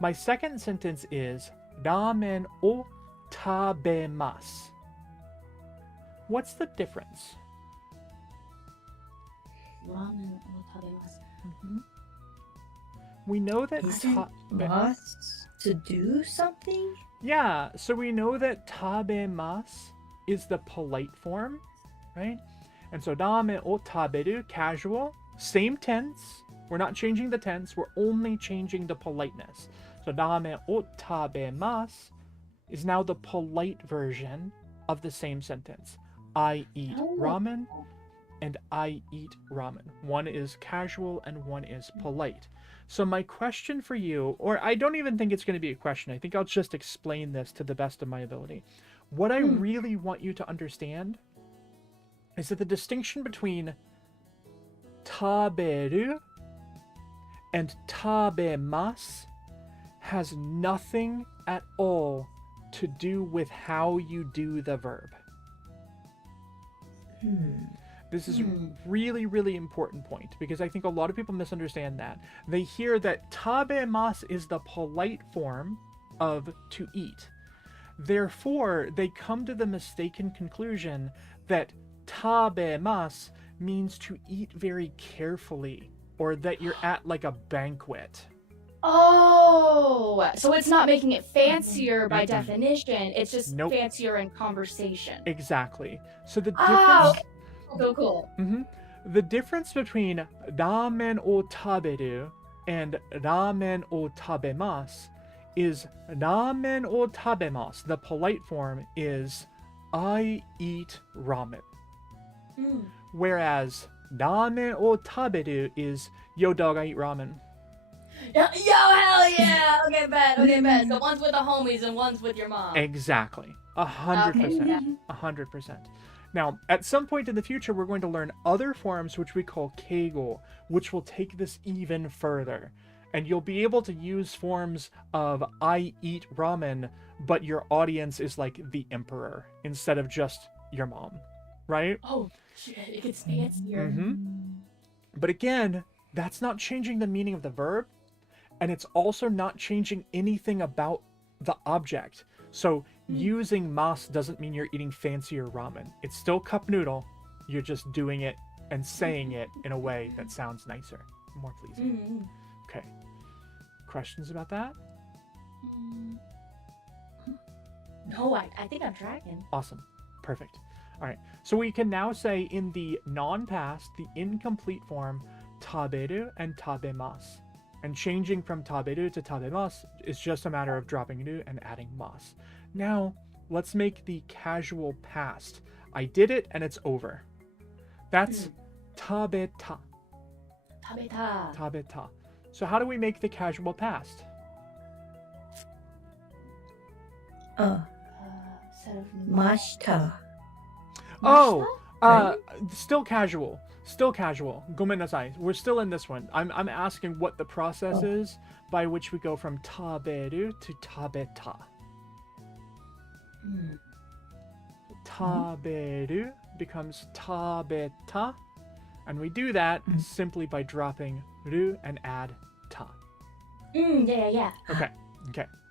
My second sentence is ramen o tabemasu. What's the difference? Ramen o tabemasu. We know that Must to do something? Yeah, so we know that tabemasu is the polite form, right? And so ramen o taberu, casual, same tense. We're not changing the tense, we're only changing the politeness. So ramen o tabemasu is now the polite version of the same sentence. I eat ramen and I eat ramen. One is casual and one is polite. So my question for you, or I don't even think it's going to be a question, I think I'll just explain this to the best of my ability. What I really want you to understand is that the distinction between taberu and tabemasu has nothing at all to do with how you do the verb. This is really, really important point because I think a lot of people misunderstand that. They hear that tabemasu is the polite form of to eat. Therefore, they come to the mistaken conclusion that tabemasu means to eat very carefully or that you're at like a banquet. Oh, so it's not making it fancier by definition. It's just fancier in conversation. Exactly. So the difference... Cool. The difference between ramen o taberu and ramen o tabemasu is ramen o tabemasu. The polite form is I eat ramen. Whereas ramen o taberu is yo dog, I eat ramen. Yo, hell yeah! Okay, bet. So one's with the homies and one's with your mom. Exactly. 100%. 100%. Now, at some point in the future, we're going to learn other forms which we call keigo, which will take this even further. And you'll be able to use forms of I eat ramen, but your audience is like the emperor instead of just your mom, right? Oh, shit, it gets fancier. But again, that's not changing the meaning of the verb, and it's also not changing anything about the object. So using mas doesn't mean you're eating fancier ramen. It's still cup noodle. You're just doing it and saying it in a way that sounds nicer, more pleasing. Okay. Questions about that? No, I think I'm tracking. Awesome. Perfect. All right. So we can now say in the non-past, the incomplete form, taberu and tabemasu. And changing from taberu to tabemasu is just a matter of dropping ru and adding mas. Now, let's make the casual past. I did it and it's over. That's tabeta. Tabeta. So how do we make the casual past? Mashita. Oh, Still casual. Still casual. Gomen nasai. We're still in this one. I'm asking what the process is by which we go from taberu to tabeta. Taberu becomes tabeta, and we do that simply by dropping ru and add ta. Yeah. Okay.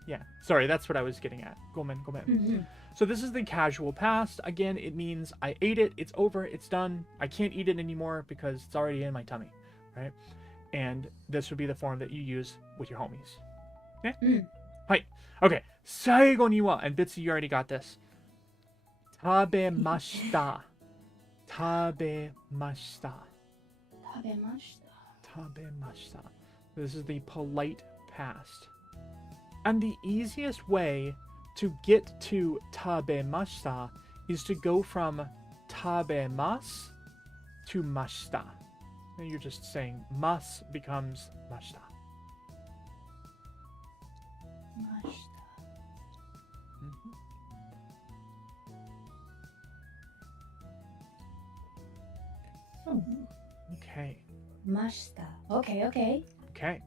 Yeah. Sorry, that's what I was getting at. Gomen. So this is the casual past. Again, it means I ate it, it's over, it's done. I can't eat it anymore because it's already in my tummy, right? And this would be the form that you use with your homies. Okay? Hi. Okay. 最後には, and Bitsy, you already got this. 食べました. 食べました. 食べました. 食べました. This is the polite past. And the easiest way to get to tabemashita is to go from tabemasu to mashita. And you're just saying mas becomes mashita. Okay. Mashita. Okay. Okay.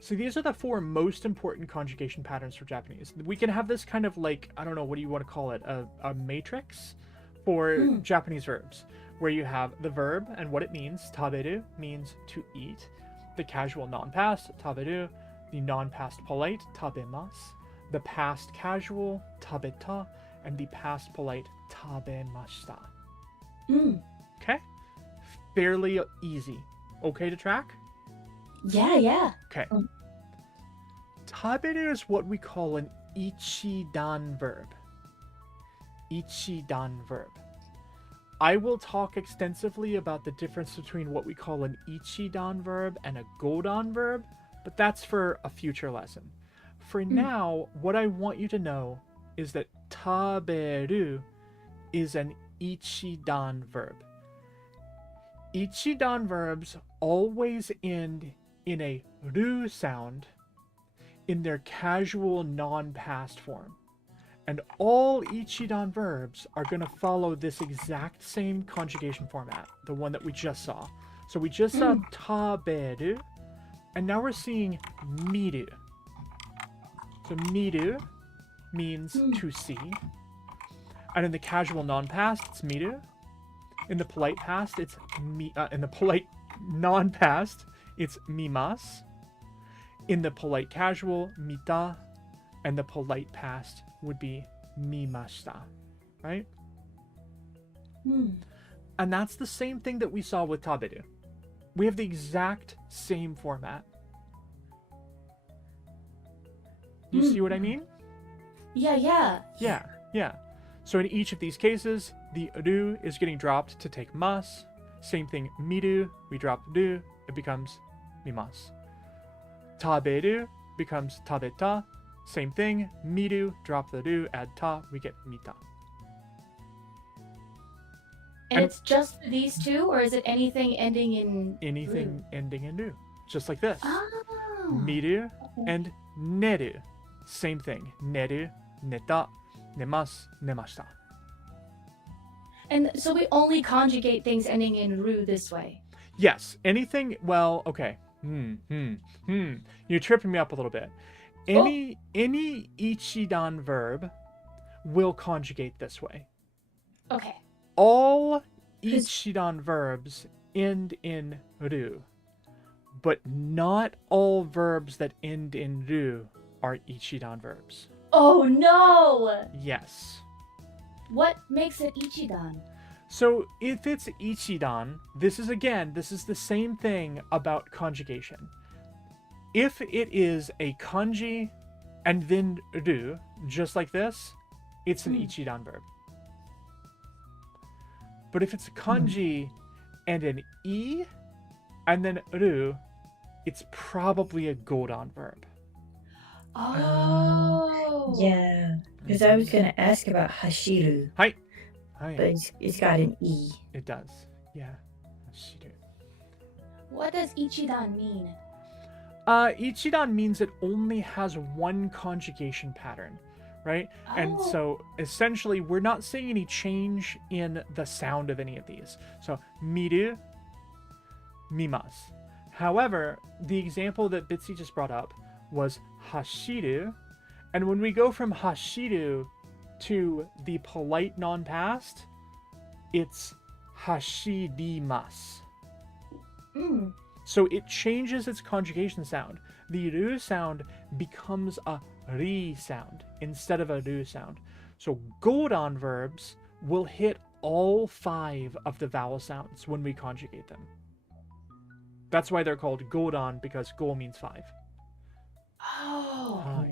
So these are the 4 most important conjugation patterns for Japanese. We can have this kind of like, I don't know, what do you want to call it? A matrix for Japanese verbs, where you have the verb and what it means. Taberu means to eat. The casual non-past, taberu. The non-past polite, tabemasu. The past casual, tabeta. And the past polite, tabemashita. Okay? Fairly easy. Okay to track? Yeah. Okay. Taberu is what we call an ichidan verb. Ichidan verb. I will talk extensively about the difference between what we call an ichidan verb and a godan verb, but that's for a future lesson. For now, what I want you to know is that taberu is an ichidan verb. Ichidan verbs always end in a ru sound in their casual non-past form. And all ichidan verbs are going to follow this exact same conjugation format, the one that we just saw. So we just saw taberu, and now we're seeing miru. So miru means to see. And in the casual non-past, it's miru. In the polite past, it's in the polite non-past, it's mimasu. In the polite casual, mita. And the polite past would be mimashita, right? And that's the same thing that we saw with taberu. We have the exact same format. You see what I mean? Yeah. Yeah. So in each of these cases, the ru is getting dropped to take mas. Same thing, miru, we drop ru, it becomes mimasu. Taberu becomes tabeta. Same thing, miru, drop the ru, add ta, we get mita. And it's just these two, or is it anything ending in anything ending in ru? Just like this. Oh. Miru and neru. Same thing. Neru, neta, nemasu, nemashita. And so we only conjugate things ending in ru this way. Yes. Anything, well, okay. You're tripping me up a little bit. Any ichidan verb will conjugate this way. Okay. All ichidan verbs end in ru, but not all verbs that end in ru are ichidan verbs. Oh no! Yes. What makes it ichidan? So if it's ichidan, this is the same thing about conjugation. If it is a kanji and then ru, just like this, it's an ichidan verb. But if it's a kanji and an i and then ru, it's probably a godan verb. Oh. Yeah, because I was going to ask about hashiru. Hi. But it's got an E. It does. Yeah. Hashiru. What does ichidan mean? Ichidan means it only has one conjugation pattern, right? And so essentially we're not seeing any change in the sound of any of these. So miru, mimasu. However, the example that Bitsy just brought up was hashiru, and when we go from hashiru to the polite non-past, it's hashirimasu. So it changes its conjugation sound. The ru sound becomes a ri sound instead of a ru sound. So godan verbs will hit all 5 of the vowel sounds when we conjugate them. That's why they're called godan, because go means 5. Oh.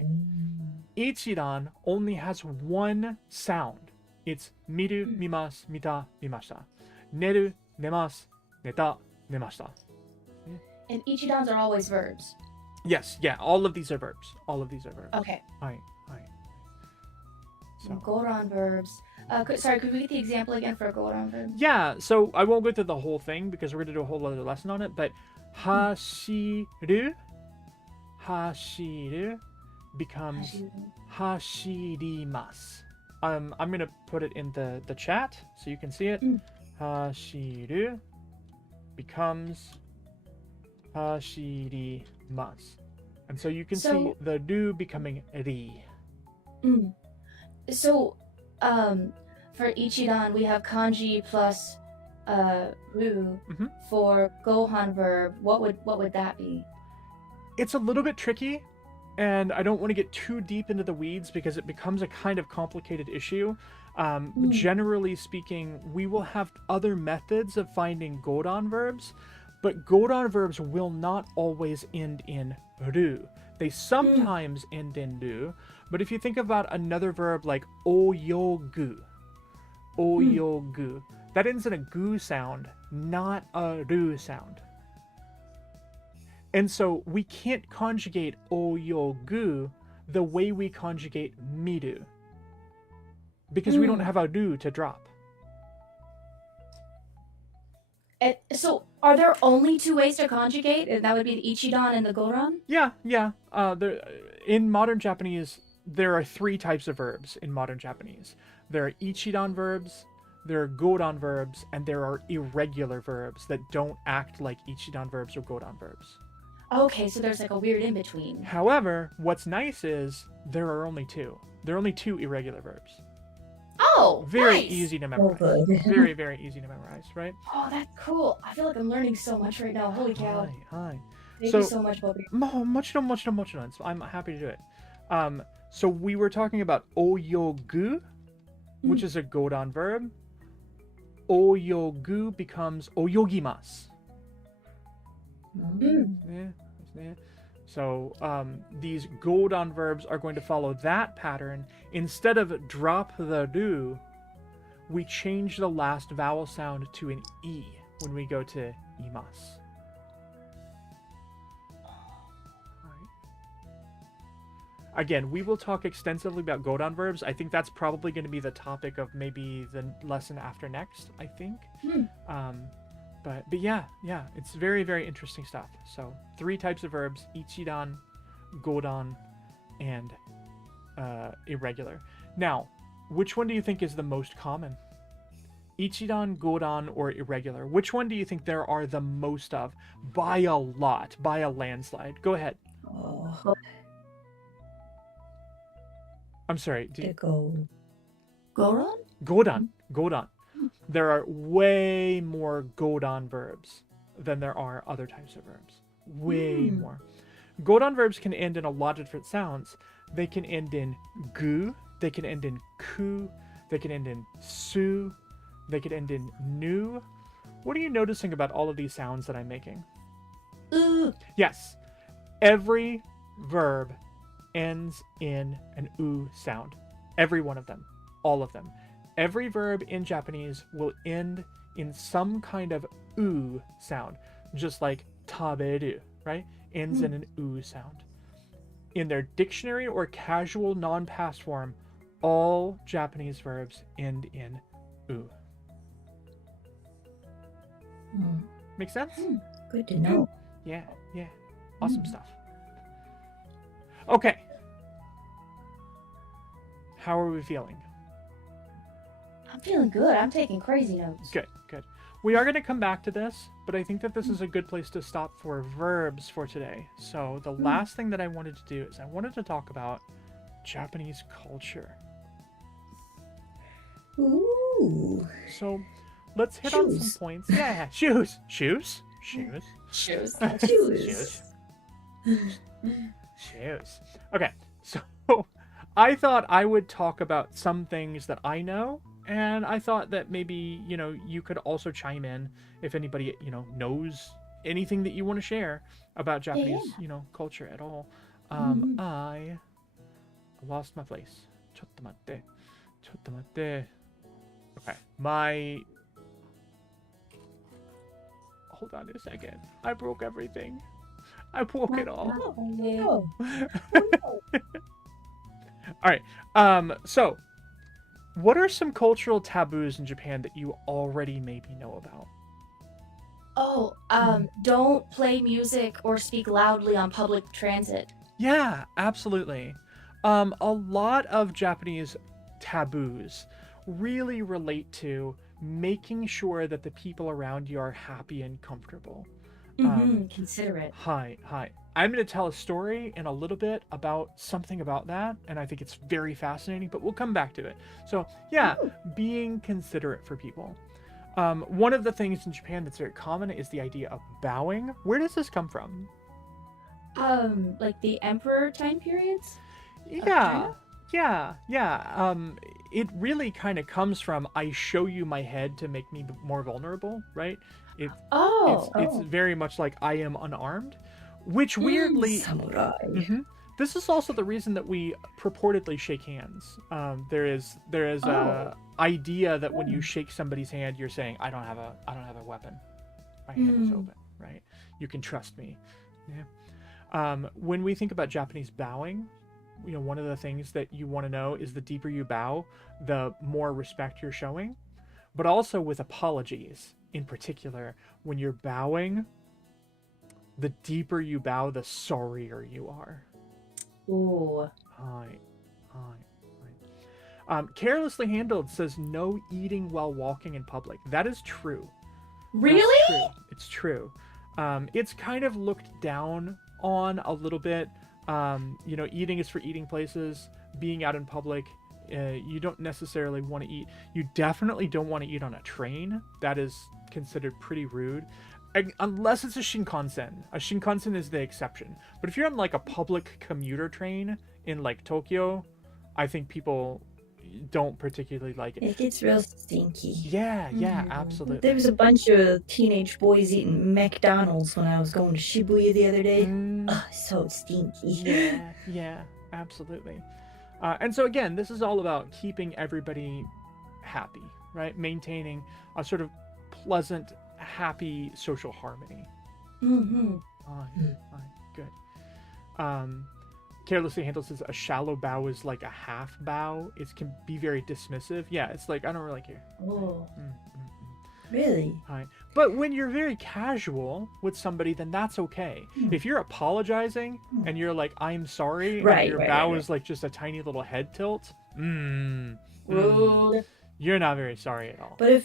Ichidan only has 1 sound. It's miru, mimasu, mita, mimashita. Neru, nemasu, neta, nemashita. And ichidans are always verbs. Yes, yeah, all of these are verbs. All of these are verbs. Okay. Hi. So. Godan verbs. Sorry, could we get the example again for a godan verb? Yeah, so I won't go through the whole thing because we're going to do a whole other lesson on it, but hashiru becomes hashirimasu. I'm going to put it in the chat so you can see it. Hashiru becomes hashirimasu. And so you can see the ru becoming ri. So, for ichidan, we have kanji plus ru. For gohan verb. What would that be? It's a little bit tricky, and I don't want to get too deep into the weeds because it becomes a kind of complicated issue. Generally speaking, we will have other methods of finding godan verbs, but godan verbs will not always end in ru. They sometimes end in ru, but if you think about another verb like oyogu, that ends in a gu sound, not a ru sound. And so we can't conjugate oyogu the way we conjugate miru, because we don't have a ru to drop. So, are there only 2 ways to conjugate? And that would be the ichidan and the godan? Yeah. In modern Japanese, there are 3 types of verbs in modern Japanese. There are ichidan verbs, there are godan verbs, and there are irregular verbs that don't act like ichidan verbs or godan verbs. Okay, so there's like a weird in-between. However, what's nice is there are only 2. There are only 2 irregular verbs. Oh, Very nice. easy to memorize. Very, very easy to memorize, right? Oh, that's cool. I feel like I'm learning so much right now. Holy cow. Hi. Thank you so much, Bobby. Mochino. I'm happy to do it. So we were talking about oyogu, which is a godan verb. Oyogu becomes oyogimasu. Yeah. So these godan verbs are going to follow that pattern. Instead of drop the ru, we change the last vowel sound to an e when we go to imasu. Again, we will talk extensively about godan verbs. I think that's probably going to be the topic of maybe the lesson after next, I think. But yeah, it's very, very interesting stuff. So 3 types of verbs: ichidan, godan, and irregular. Now, which one do you think is the most common? Ichidan, godan, or irregular? Which one do you think there are the most of? By a lot, by a landslide. Go ahead. I'm sorry. Godan? Godan. There are way more godan verbs than there are other types of verbs. Way more. Godan verbs can end in a lot of different sounds. They can end in gu, they can end in ku, they can end in su, they can end in nu. What are you noticing about all of these sounds that I'm making? Yes. Every verb ends in an u sound. Every one of them. All of them. Every verb in Japanese will end in some kind of u sound, just like taberu, right? Ends in an u sound. In their dictionary or casual non-past form, all Japanese verbs end in u. Make sense? Good to know. Yeah. Awesome stuff. Okay. How are we feeling? I'm feeling good. I'm taking crazy notes. Good, good. We are going to come back to this, but I think that this is a good place to stop for verbs for today. So the last thing that I wanted to do is I wanted to talk about Japanese culture. Ooh. So let's hit on some points. Yeah, shoes. Shoes. Shoes. Shoes. Shoes. Shoes. Okay, so I thought I would talk about some things that I know, and I thought that maybe, you know, you could also chime in if anybody, you know, knows anything that you want to share about Japanese, you know, culture at all. I lost my place. Chotto matte. Chotto matte. Okay, hold on a second. I broke everything. I broke it all. Oh. All right. So what are some cultural taboos in Japan that you already maybe know about? Don't play music or speak loudly on public transit. Yeah, absolutely. A lot of Japanese taboos really relate to making sure that the people around you are happy and comfortable. Considerate. Hi. I'm going to tell a story in a little bit about something about that, and I think it's very fascinating, but we'll come back to it. So, yeah, being considerate for people. One of the things in Japan that's very common is the idea of bowing. Where does this come from? Like the emperor time periods? Yeah. It really kind of comes from I show you my head to make me more vulnerable, right? It's very much like I am unarmed, which weirdly Samurai. This is also the reason that we purportedly shake hands. There is a idea that when you shake somebody's hand, you're saying I don't have a weapon. My hand is open, right? You can trust me. Yeah. When we think about Japanese bowing, you know, one of the things that you want to know is the deeper you bow, the more respect you're showing. But also with apologies, in particular, when you're bowing, the deeper you bow, the sorrier you are. Ooh. Hi. Carelessly handled says no eating while walking in public. That is true. Really? It's true. It's kind of looked down on a little bit. You know, eating is for eating places. Being out in public, you don't necessarily want to eat. You definitely don't want to eat on a train. That is considered pretty rude. Unless it's a Shinkansen. A Shinkansen is the exception. But if you're on like a public commuter train in like Tokyo, I think people don't particularly like it. It gets real stinky. Yeah, absolutely. There was a bunch of teenage boys eating McDonald's when I was going to Shibuya the other day. So stinky. Yeah, absolutely. And so again, this is all about keeping everybody happy, right? Maintaining a sort of pleasant, happy social harmony. Good. Carelessly handled says a shallow bow is like a half bow. It can be very dismissive. Yeah, it's like I don't really care. Really? But when you're very casual with somebody, then that's okay. If you're apologizing and you're like, I'm sorry, and your bow is like just a tiny little head tilt, Rude. You're not very sorry at all. But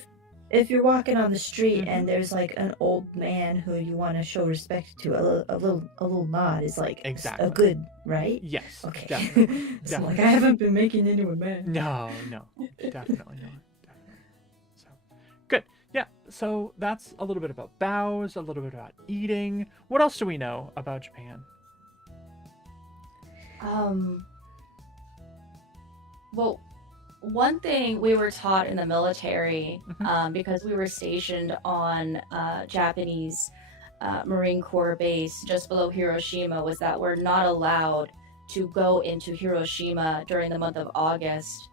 if you're walking on the street and there's like an old man who you want to show respect to, a little nod is like Exactly. a good, right? Yes. Okay. Definitely. So like I haven't been making into a man. No, definitely not. So good. Yeah. So that's a little bit about bows, a little bit about eating. What else do we know about Japan? Well, one thing we were taught in the military, because we were stationed on Japanese Marine Corps base just below Hiroshima, was that we're not allowed to go into Hiroshima during the month of August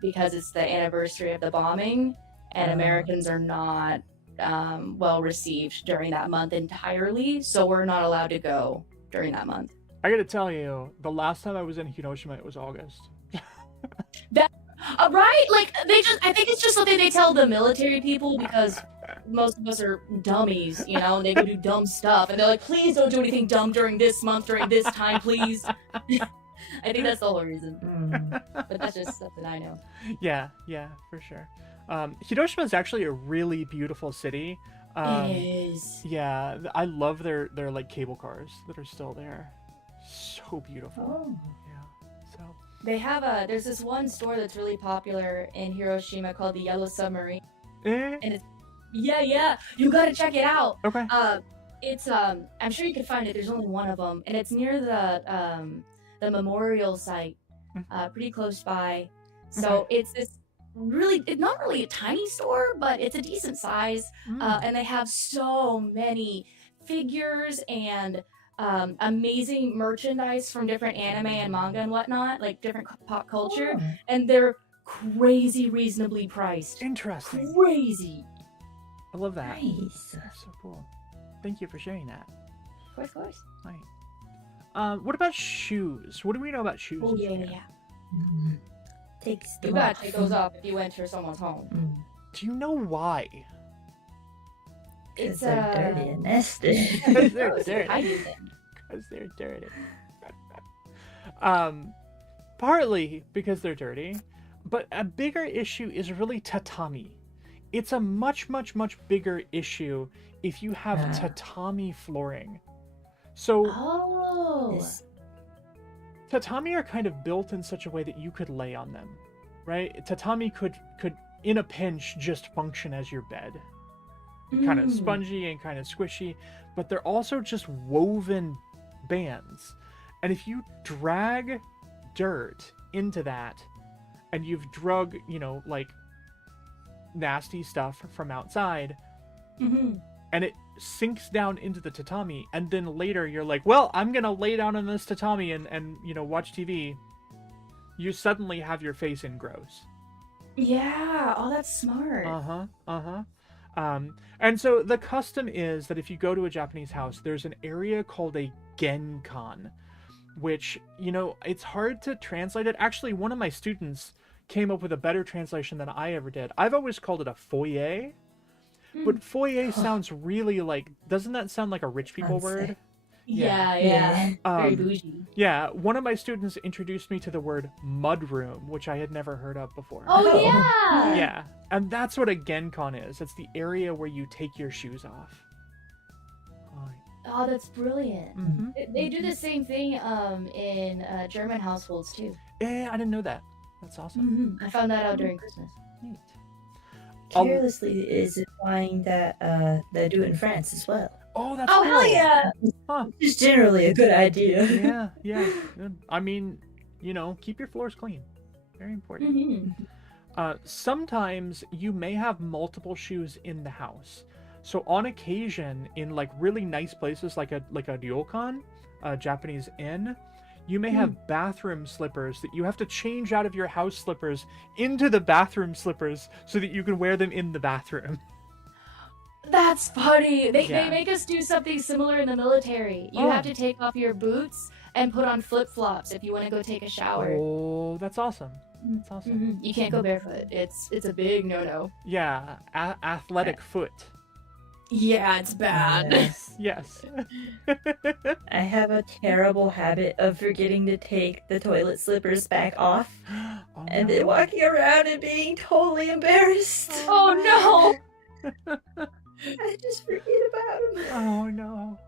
because it's the anniversary of the bombing, and Americans are not well received during that month entirely, so we're not allowed to go during that month. I gotta tell you, the last time I was in Hiroshima, it was August. That right? Like I think it's just something they tell the military people because most of us are dummies, you know, and they go do dumb stuff, and they're like, please don't do anything dumb during this month, during this time, please. I think that's the whole reason. Mm. But that's just something I know. Yeah, for sure. Hiroshima is actually a really beautiful city. It is. Yeah, I love their like cable cars that are still there. So beautiful. Oh. Yeah. So They have there's this one store that's really popular in Hiroshima called the Yellow Submarine. eh, And it's yeah, you gotta check it out. okay. It's I'm sure you could find it. There's only one of them, and it's near the memorial site, pretty close by. So it's this it's not really a tiny store, but it's a decent size. And they have so many figures and amazing merchandise from different anime and manga and whatnot, like different pop culture, Oh. and they're crazy reasonably priced. Interesting. Crazy. I love that. Nice. That's so cool. Thank you for sharing that. Of course. Right. What about shoes? What do we know about shoes? Oh in yeah, Japan? yeah. Mm. Takes You them gotta off. take those off if you enter someone's home. Mm. Do you know why? Because they're dirty and nasty. Because they're gross. dirty. I do them. Because they're dirty. Partly because they're dirty, but a bigger issue is really tatami. It's a much bigger issue if you have Ah. tatami flooring. So Oh. This- tatami are kind of built in such a way that you could lay on them, right? Tatami could in a pinch just function as your bed. Kind of Mm. spongy and kind of squishy, but they're also just woven bands. And if you drag dirt into that and you've drug, like nasty stuff from outside Mhm. and it sinks down into the tatami, and then later you're like, well, I'm gonna lay down on this tatami and watch TV, you suddenly have your face in gross. Yeah. Oh, that's smart. And so the custom is that if you go to a Japanese house, there's an area called a genkan, which, it's hard to translate it. Actually, one of my students came up with a better translation than I ever did. I've always called it a foyer, but foyer sounds really like, doesn't that sound like a rich people Fancy. word? Yeah. Very Um, bougie. Yeah, one of my students introduced me to the word mudroom, which I had never heard of before. Oh Oh. yeah. Yeah, and that's what a genkan is. It's the area where you take your shoes off. Oh, that's brilliant. Mm-hmm. They do the same thing in German households too. I didn't know that. That's awesome. I found that out during Christmas. Neat. Carelessly is implying that they do it in France as well. Oh, that's Oh cool. hell yeah! Huh. It's generally a good idea. Yeah. Good. I mean, keep your floors clean. Very important. Mhm. Sometimes you may have multiple shoes in the house. So on occasion, in like really nice places like a ryokan, a Japanese inn, you may have bathroom slippers that you have to change out of your house slippers into the bathroom slippers so that you can wear them in the bathroom. That's funny. They Yeah. make us do something similar in the military. You Oh. have to take off your boots and put on flip flops if you want to go take a shower. Oh, that's awesome. That's awesome. Mhm. You can't go barefoot. It's a big no. Yeah, athletic foot. Yeah, it's bad. Yes. I have a terrible habit of forgetting to take the toilet slippers back off Oh, and no. then walking around and being totally embarrassed. Oh no! I just forget about them. Oh no.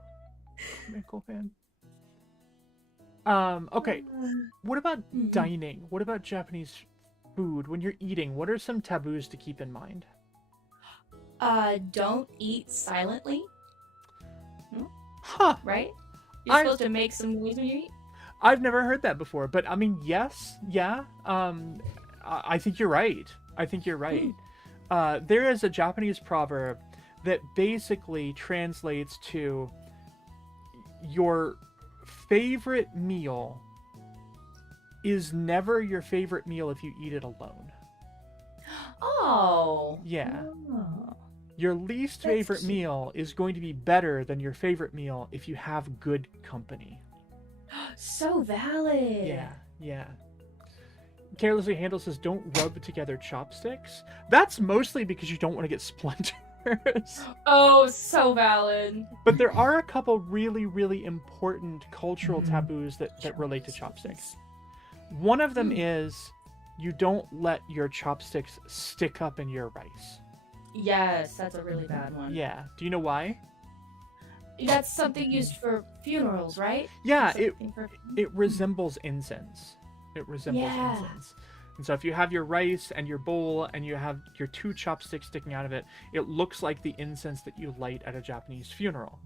Mickle fan. Okay. What about Mhm. dining? What about Japanese food? When you're eating, what are some taboos to keep in mind? Don't eat silently, Huh. right? You're I- supposed to make some noise when you eat. I've never heard that before, but I mean, yes, yeah. I think you're right. There is a Japanese proverb that basically translates to your favorite meal is never your favorite meal if you eat it alone. Oh. Yeah. Oh. Your least That's favorite cute. meal is going to be better than your favorite meal if you have good company. So valid. Yeah. Carelessly Handle says, don't rub together chopsticks. That's mostly because you don't want to get splinters. Oh, so valid. But there are a couple really, really important cultural Mhm. taboos that relate to chopsticks. One of them is you don't let your chopsticks stick up in your rice. Yes, that's a really bad one. Yeah. Do you know why? That's something used for funerals, right? Yeah, Or something for- it resembles incense. It resembles Yeah. incense. And so if you have your rice and your bowl and you have your 2 chopsticks sticking out of it, it looks like the incense that you light at a Japanese funeral.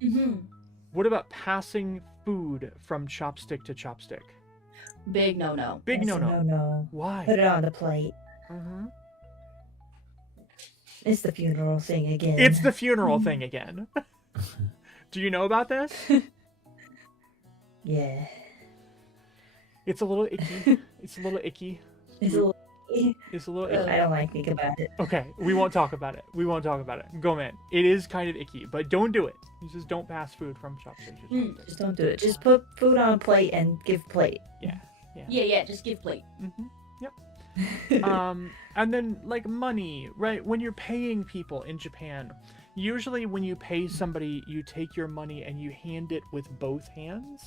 Mhm. What about passing food from chopstick to chopstick? Big no. Big That's a no-no. no. Why? Put it on the plate. Mm-hmm. It's the funeral thing again. It's the funeral thing again. Do you know about this? Yeah. It's a little icky. It's a little icky. It's a little. It's a little icky. I don't like think about it. Okay, we won't talk about it. We won't talk about it. Go, man. It is kind of icky, but don't do it. You just don't pass food from chopsticks to chopsticks. Just don't do it. Just put food on a plate and give plate. Yeah. Yeah, just give plate. Mm-hmm. Yep. And then like money, right? When you're paying people in Japan, usually when you pay somebody, you take your money and you hand it with both hands,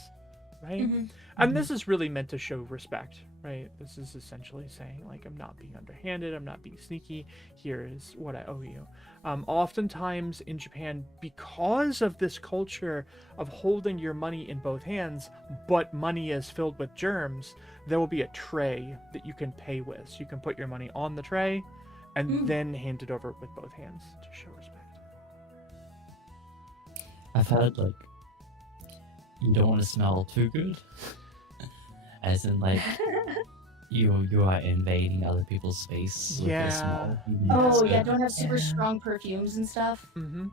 right? Mhm. And this is really meant to show respect, right? This is essentially saying like, I'm not being underhanded, I'm not being sneaky, here is what I owe you. Oftentimes in Japan, because of this culture of holding your money in both hands, but money is filled with germs, there will be a tray that you can pay with. So you can put your money on the tray and then hand it over with both hands to show respect. I've heard like you don't want to smell too good, as in like you are invading other people's space with Yeah. the smell. Oh So- yeah, don't have super strong perfumes and stuff. Mm-hmm.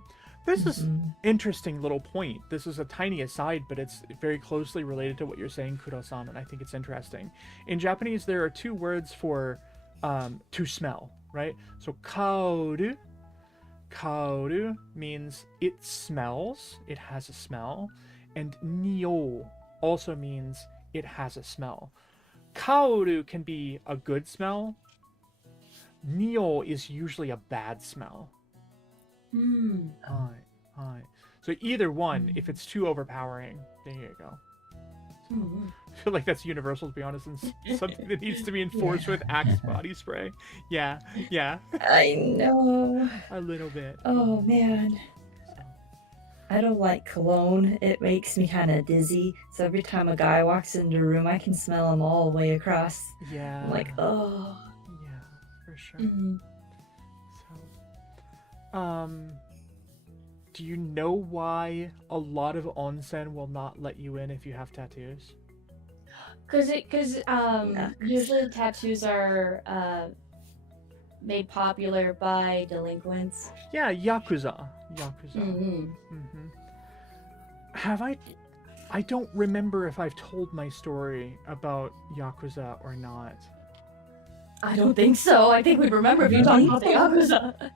This is interesting little point. This is a tiny aside, but it's very closely related to what you're saying, Kuro-san, and I think it's interesting. In Japanese, there are 2 words for to smell, right? So kaoru. Kaoru means it smells, it has a smell, and nio also means it has a smell. Kaoru can be a good smell. Nio is usually a bad smell. Hi. So either one, if it's too overpowering, there you go. I feel like that's universal, to be honest, and something that needs to be enforced with Axe body spray. Yeah. I know. A little bit. Oh man. I don't like cologne. It makes me kind of dizzy. So every time a guy walks into a room, I can smell him all the way across. Yeah. I'm like, oh. Yeah, for sure. Mhm. So, do you know why a lot of onsen will not let you in if you have tattoos? Cause usually tattoos are made popular by delinquents. Yeah, Yakuza. Mm-hmm. Have I don't remember if I've told my story about Yakuza or not. I don't think so. I think we'd remember if you talked about the Yakuza.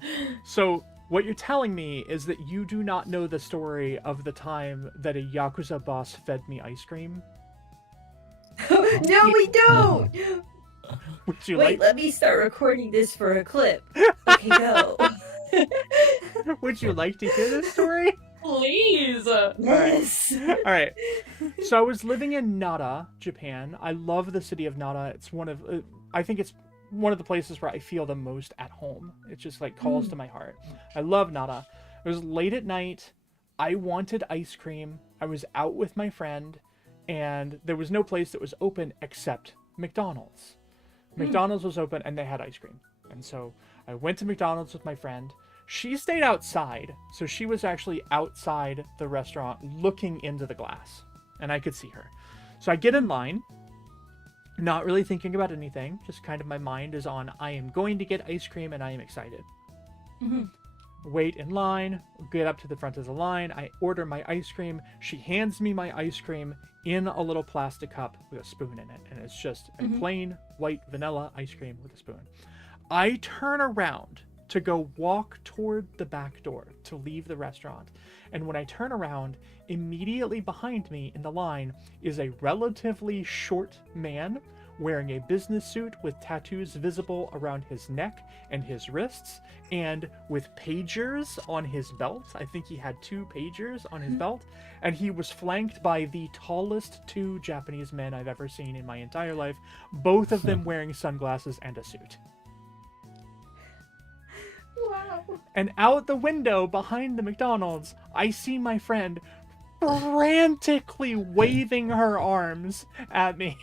So, what you're telling me is that you do not know the story of the time that a Yakuza boss fed me ice cream? No, we don't! Would you Wait, like let me start recording this for a clip. Okay, go. Would you like to hear this story? Please. Yes. All right. So I was living in Nara, Japan. I love the city of Nara. It's one of I think it's one of the places where I feel the most at home. It just like calls to my heart. I love Nara. It was late at night. I wanted ice cream. I was out with my friend, and there was no place that was open except McDonald's. McDonald's was open and they had ice cream. And so I went to McDonald's with my friend. She stayed outside, so she was actually outside the restaurant looking into the glass, and I could see her. So I get in line, not really thinking about anything, just kind of my mind is on, I am going to get ice cream and I am excited. Wait in line, get up to the front of the line, I order my ice cream, she hands me my ice cream in a little plastic cup with a spoon in it, and it's just a plain white vanilla ice cream with a spoon. I turn around to go walk toward the back door to leave the restaurant, and when I turn around, immediately behind me in the line is a relatively short man wearing a business suit with tattoos visible around his neck and his wrists, and with pagers on his belt. I think he had 2 pagers on his belt, and he was flanked by the tallest 2 Japanese men I've ever seen in my entire life, both of them wearing sunglasses and a suit. Wow. And out the window behind the McDonald's, I see my friend frantically waving her arms at me.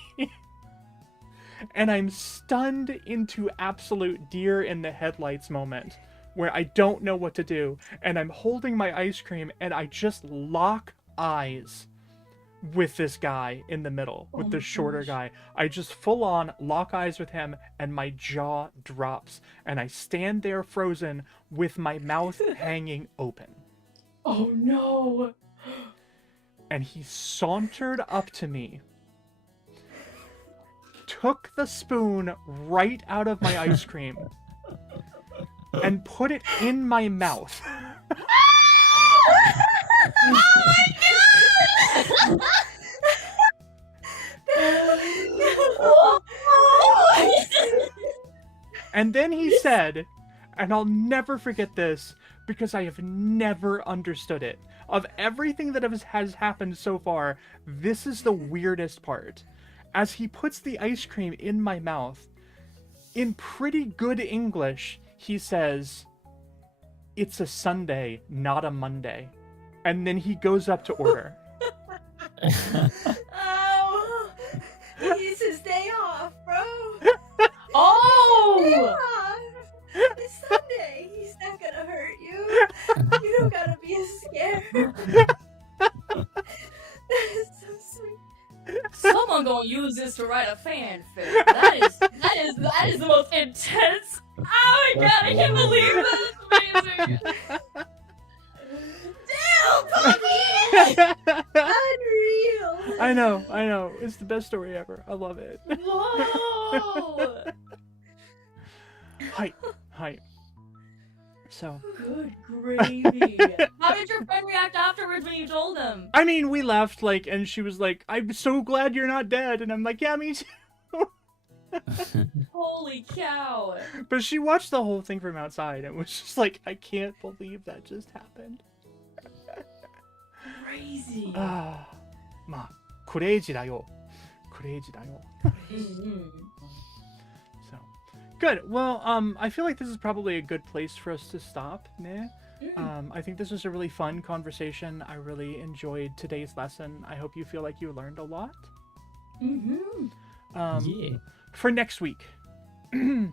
And I'm stunned into absolute deer in the headlights moment where I don't know what to do. And I'm holding my ice cream and I just lock eyes with this guy in the middle, with the shorter guy. I just full on lock eyes with him and my jaw drops. And I stand there frozen with my mouth hanging open. Oh no! And he sauntered up to me, took the spoon right out of my ice cream, and put it in my mouth. Oh my god! And then he said, and I'll never forget this because I have never understood it. Of everything that has happened so far, this is the weirdest part. As he puts the ice cream in my mouth, in pretty good English, he says, "It's a Sunday, not a Monday." And then he goes up to order. Oh, it's his day off, bro. Oh! Day off. It's Sunday. He's not gonna hurt you. You don't gotta be scared. That is so sweet. Someone gonna use this to write a fanfic. That is the most intense. Oh my god, I can't believe that. It's amazing. Damn, puppy! Unreal. I know. It's the best story ever. I love it. Whoa! Hi. So, Good gravy. How did your friend react afterwards when you told him? I mean, we left, and she was like, "I'm so glad you're not dead." And I'm like, "Yeah, me too." Holy cow. But she watched the whole thing from outside and was just like, "I can't believe that just happened." Crazy. まあ、クレイジーだよ。クレイジーだよ。 So, good. Well, I feel like this is probably a good place for us to stop, ne? I think this was a really fun conversation. I really enjoyed today's lesson. I hope you feel like you learned a lot. Yeah. For next week, we're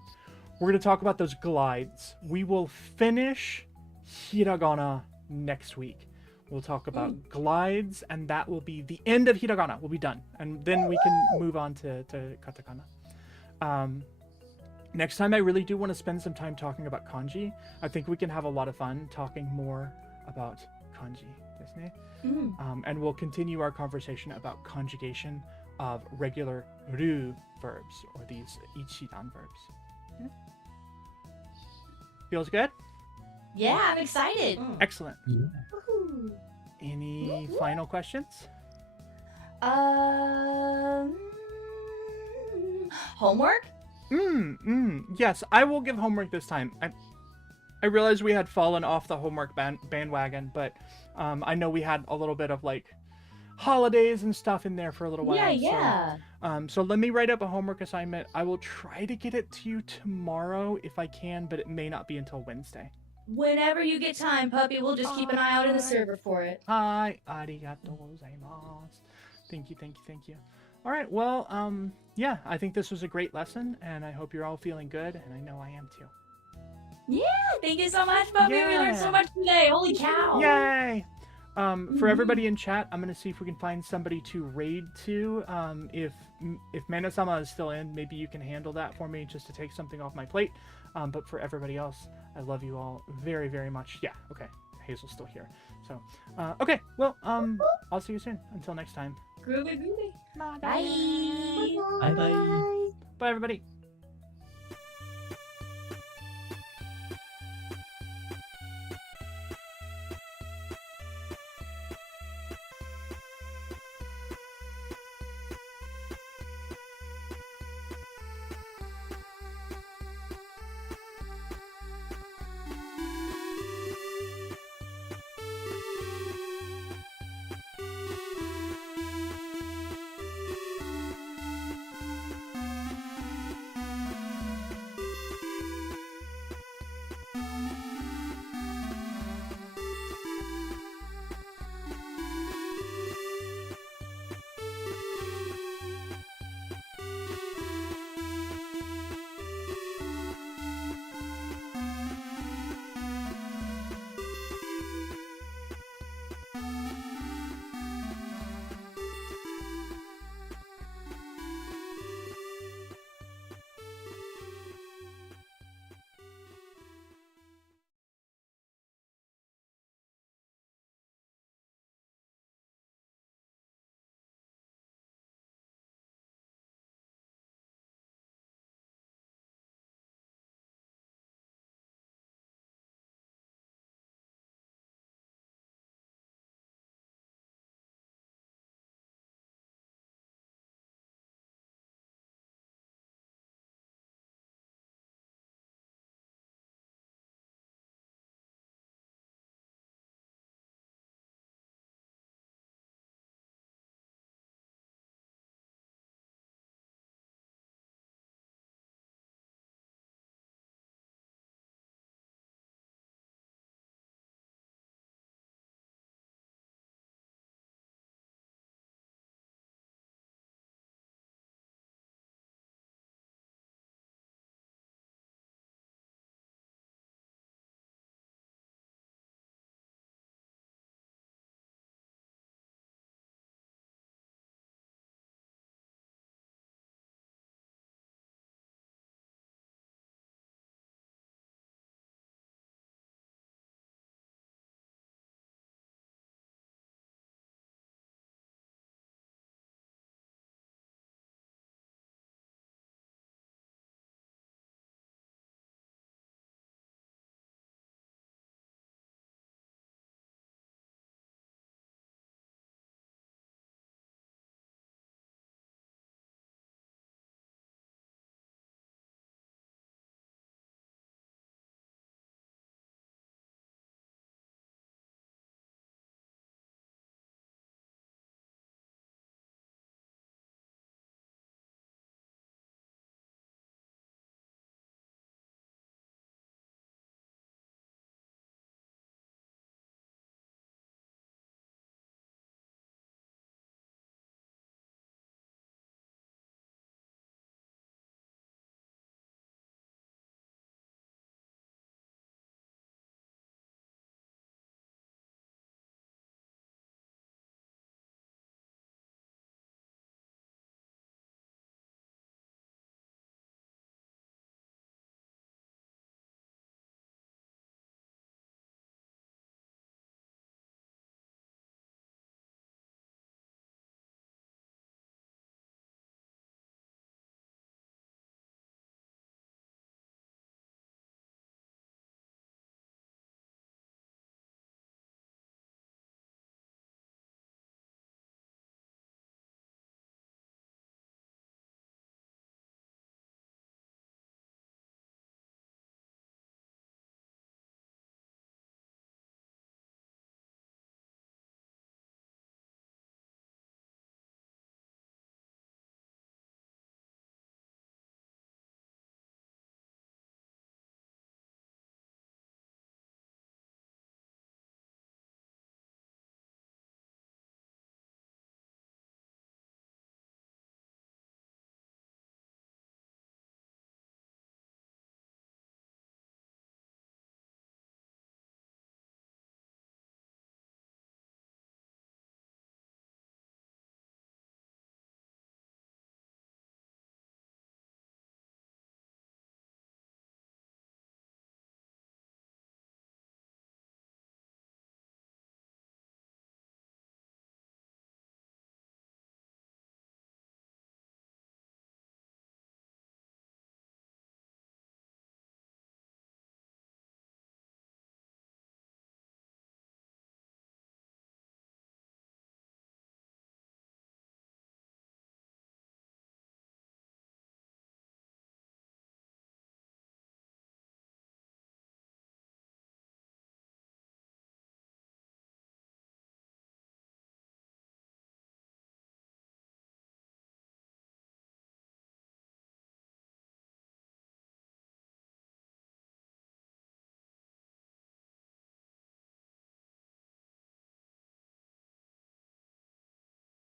going to talk about those glides. We will finish hiragana next week. We'll talk about glides, and that will be the end of hiragana. We'll be done. And then we can move on to katakana. Next time, I really do want to spend some time talking about kanji. I think we can have a lot of fun talking more about kanji. Desu ne? And we'll continue our conversation about conjugation of regular ru verbs, or these ichidan verbs. Yeah? Feels good? Yeah, I'm excited. Excellent. Yeah. Any final questions? Homework? Yes, I will give homework this time. I realized we had fallen off the homework bandwagon, but I know we had a little bit of holidays and stuff in there for a little while. Yeah. So let me write up a homework assignment. I will try to get it to you tomorrow if I can, but it may not be until Wednesday. Whenever you get time, puppy, we'll just keep an eye out in the server for it. Hi, arigatou gozaimasu. Thank you. All right, well, yeah, I think this was a great lesson, and I hope you're all feeling good, and I know I am too. Yeah, thank you so much, puppy. We learned so much today. Holy cow. Yay! For everybody in chat, I'm going to see if we can find somebody to raid to. If Mana-sama is still in, maybe you can handle that for me just to take something off my plate. But for everybody else, I love you all very, very much. Yeah, okay. Hazel's still here. So, okay. Well, I'll see you soon. Until next time. Groovy. Bye. Bye. Bye bye. Bye, everybody.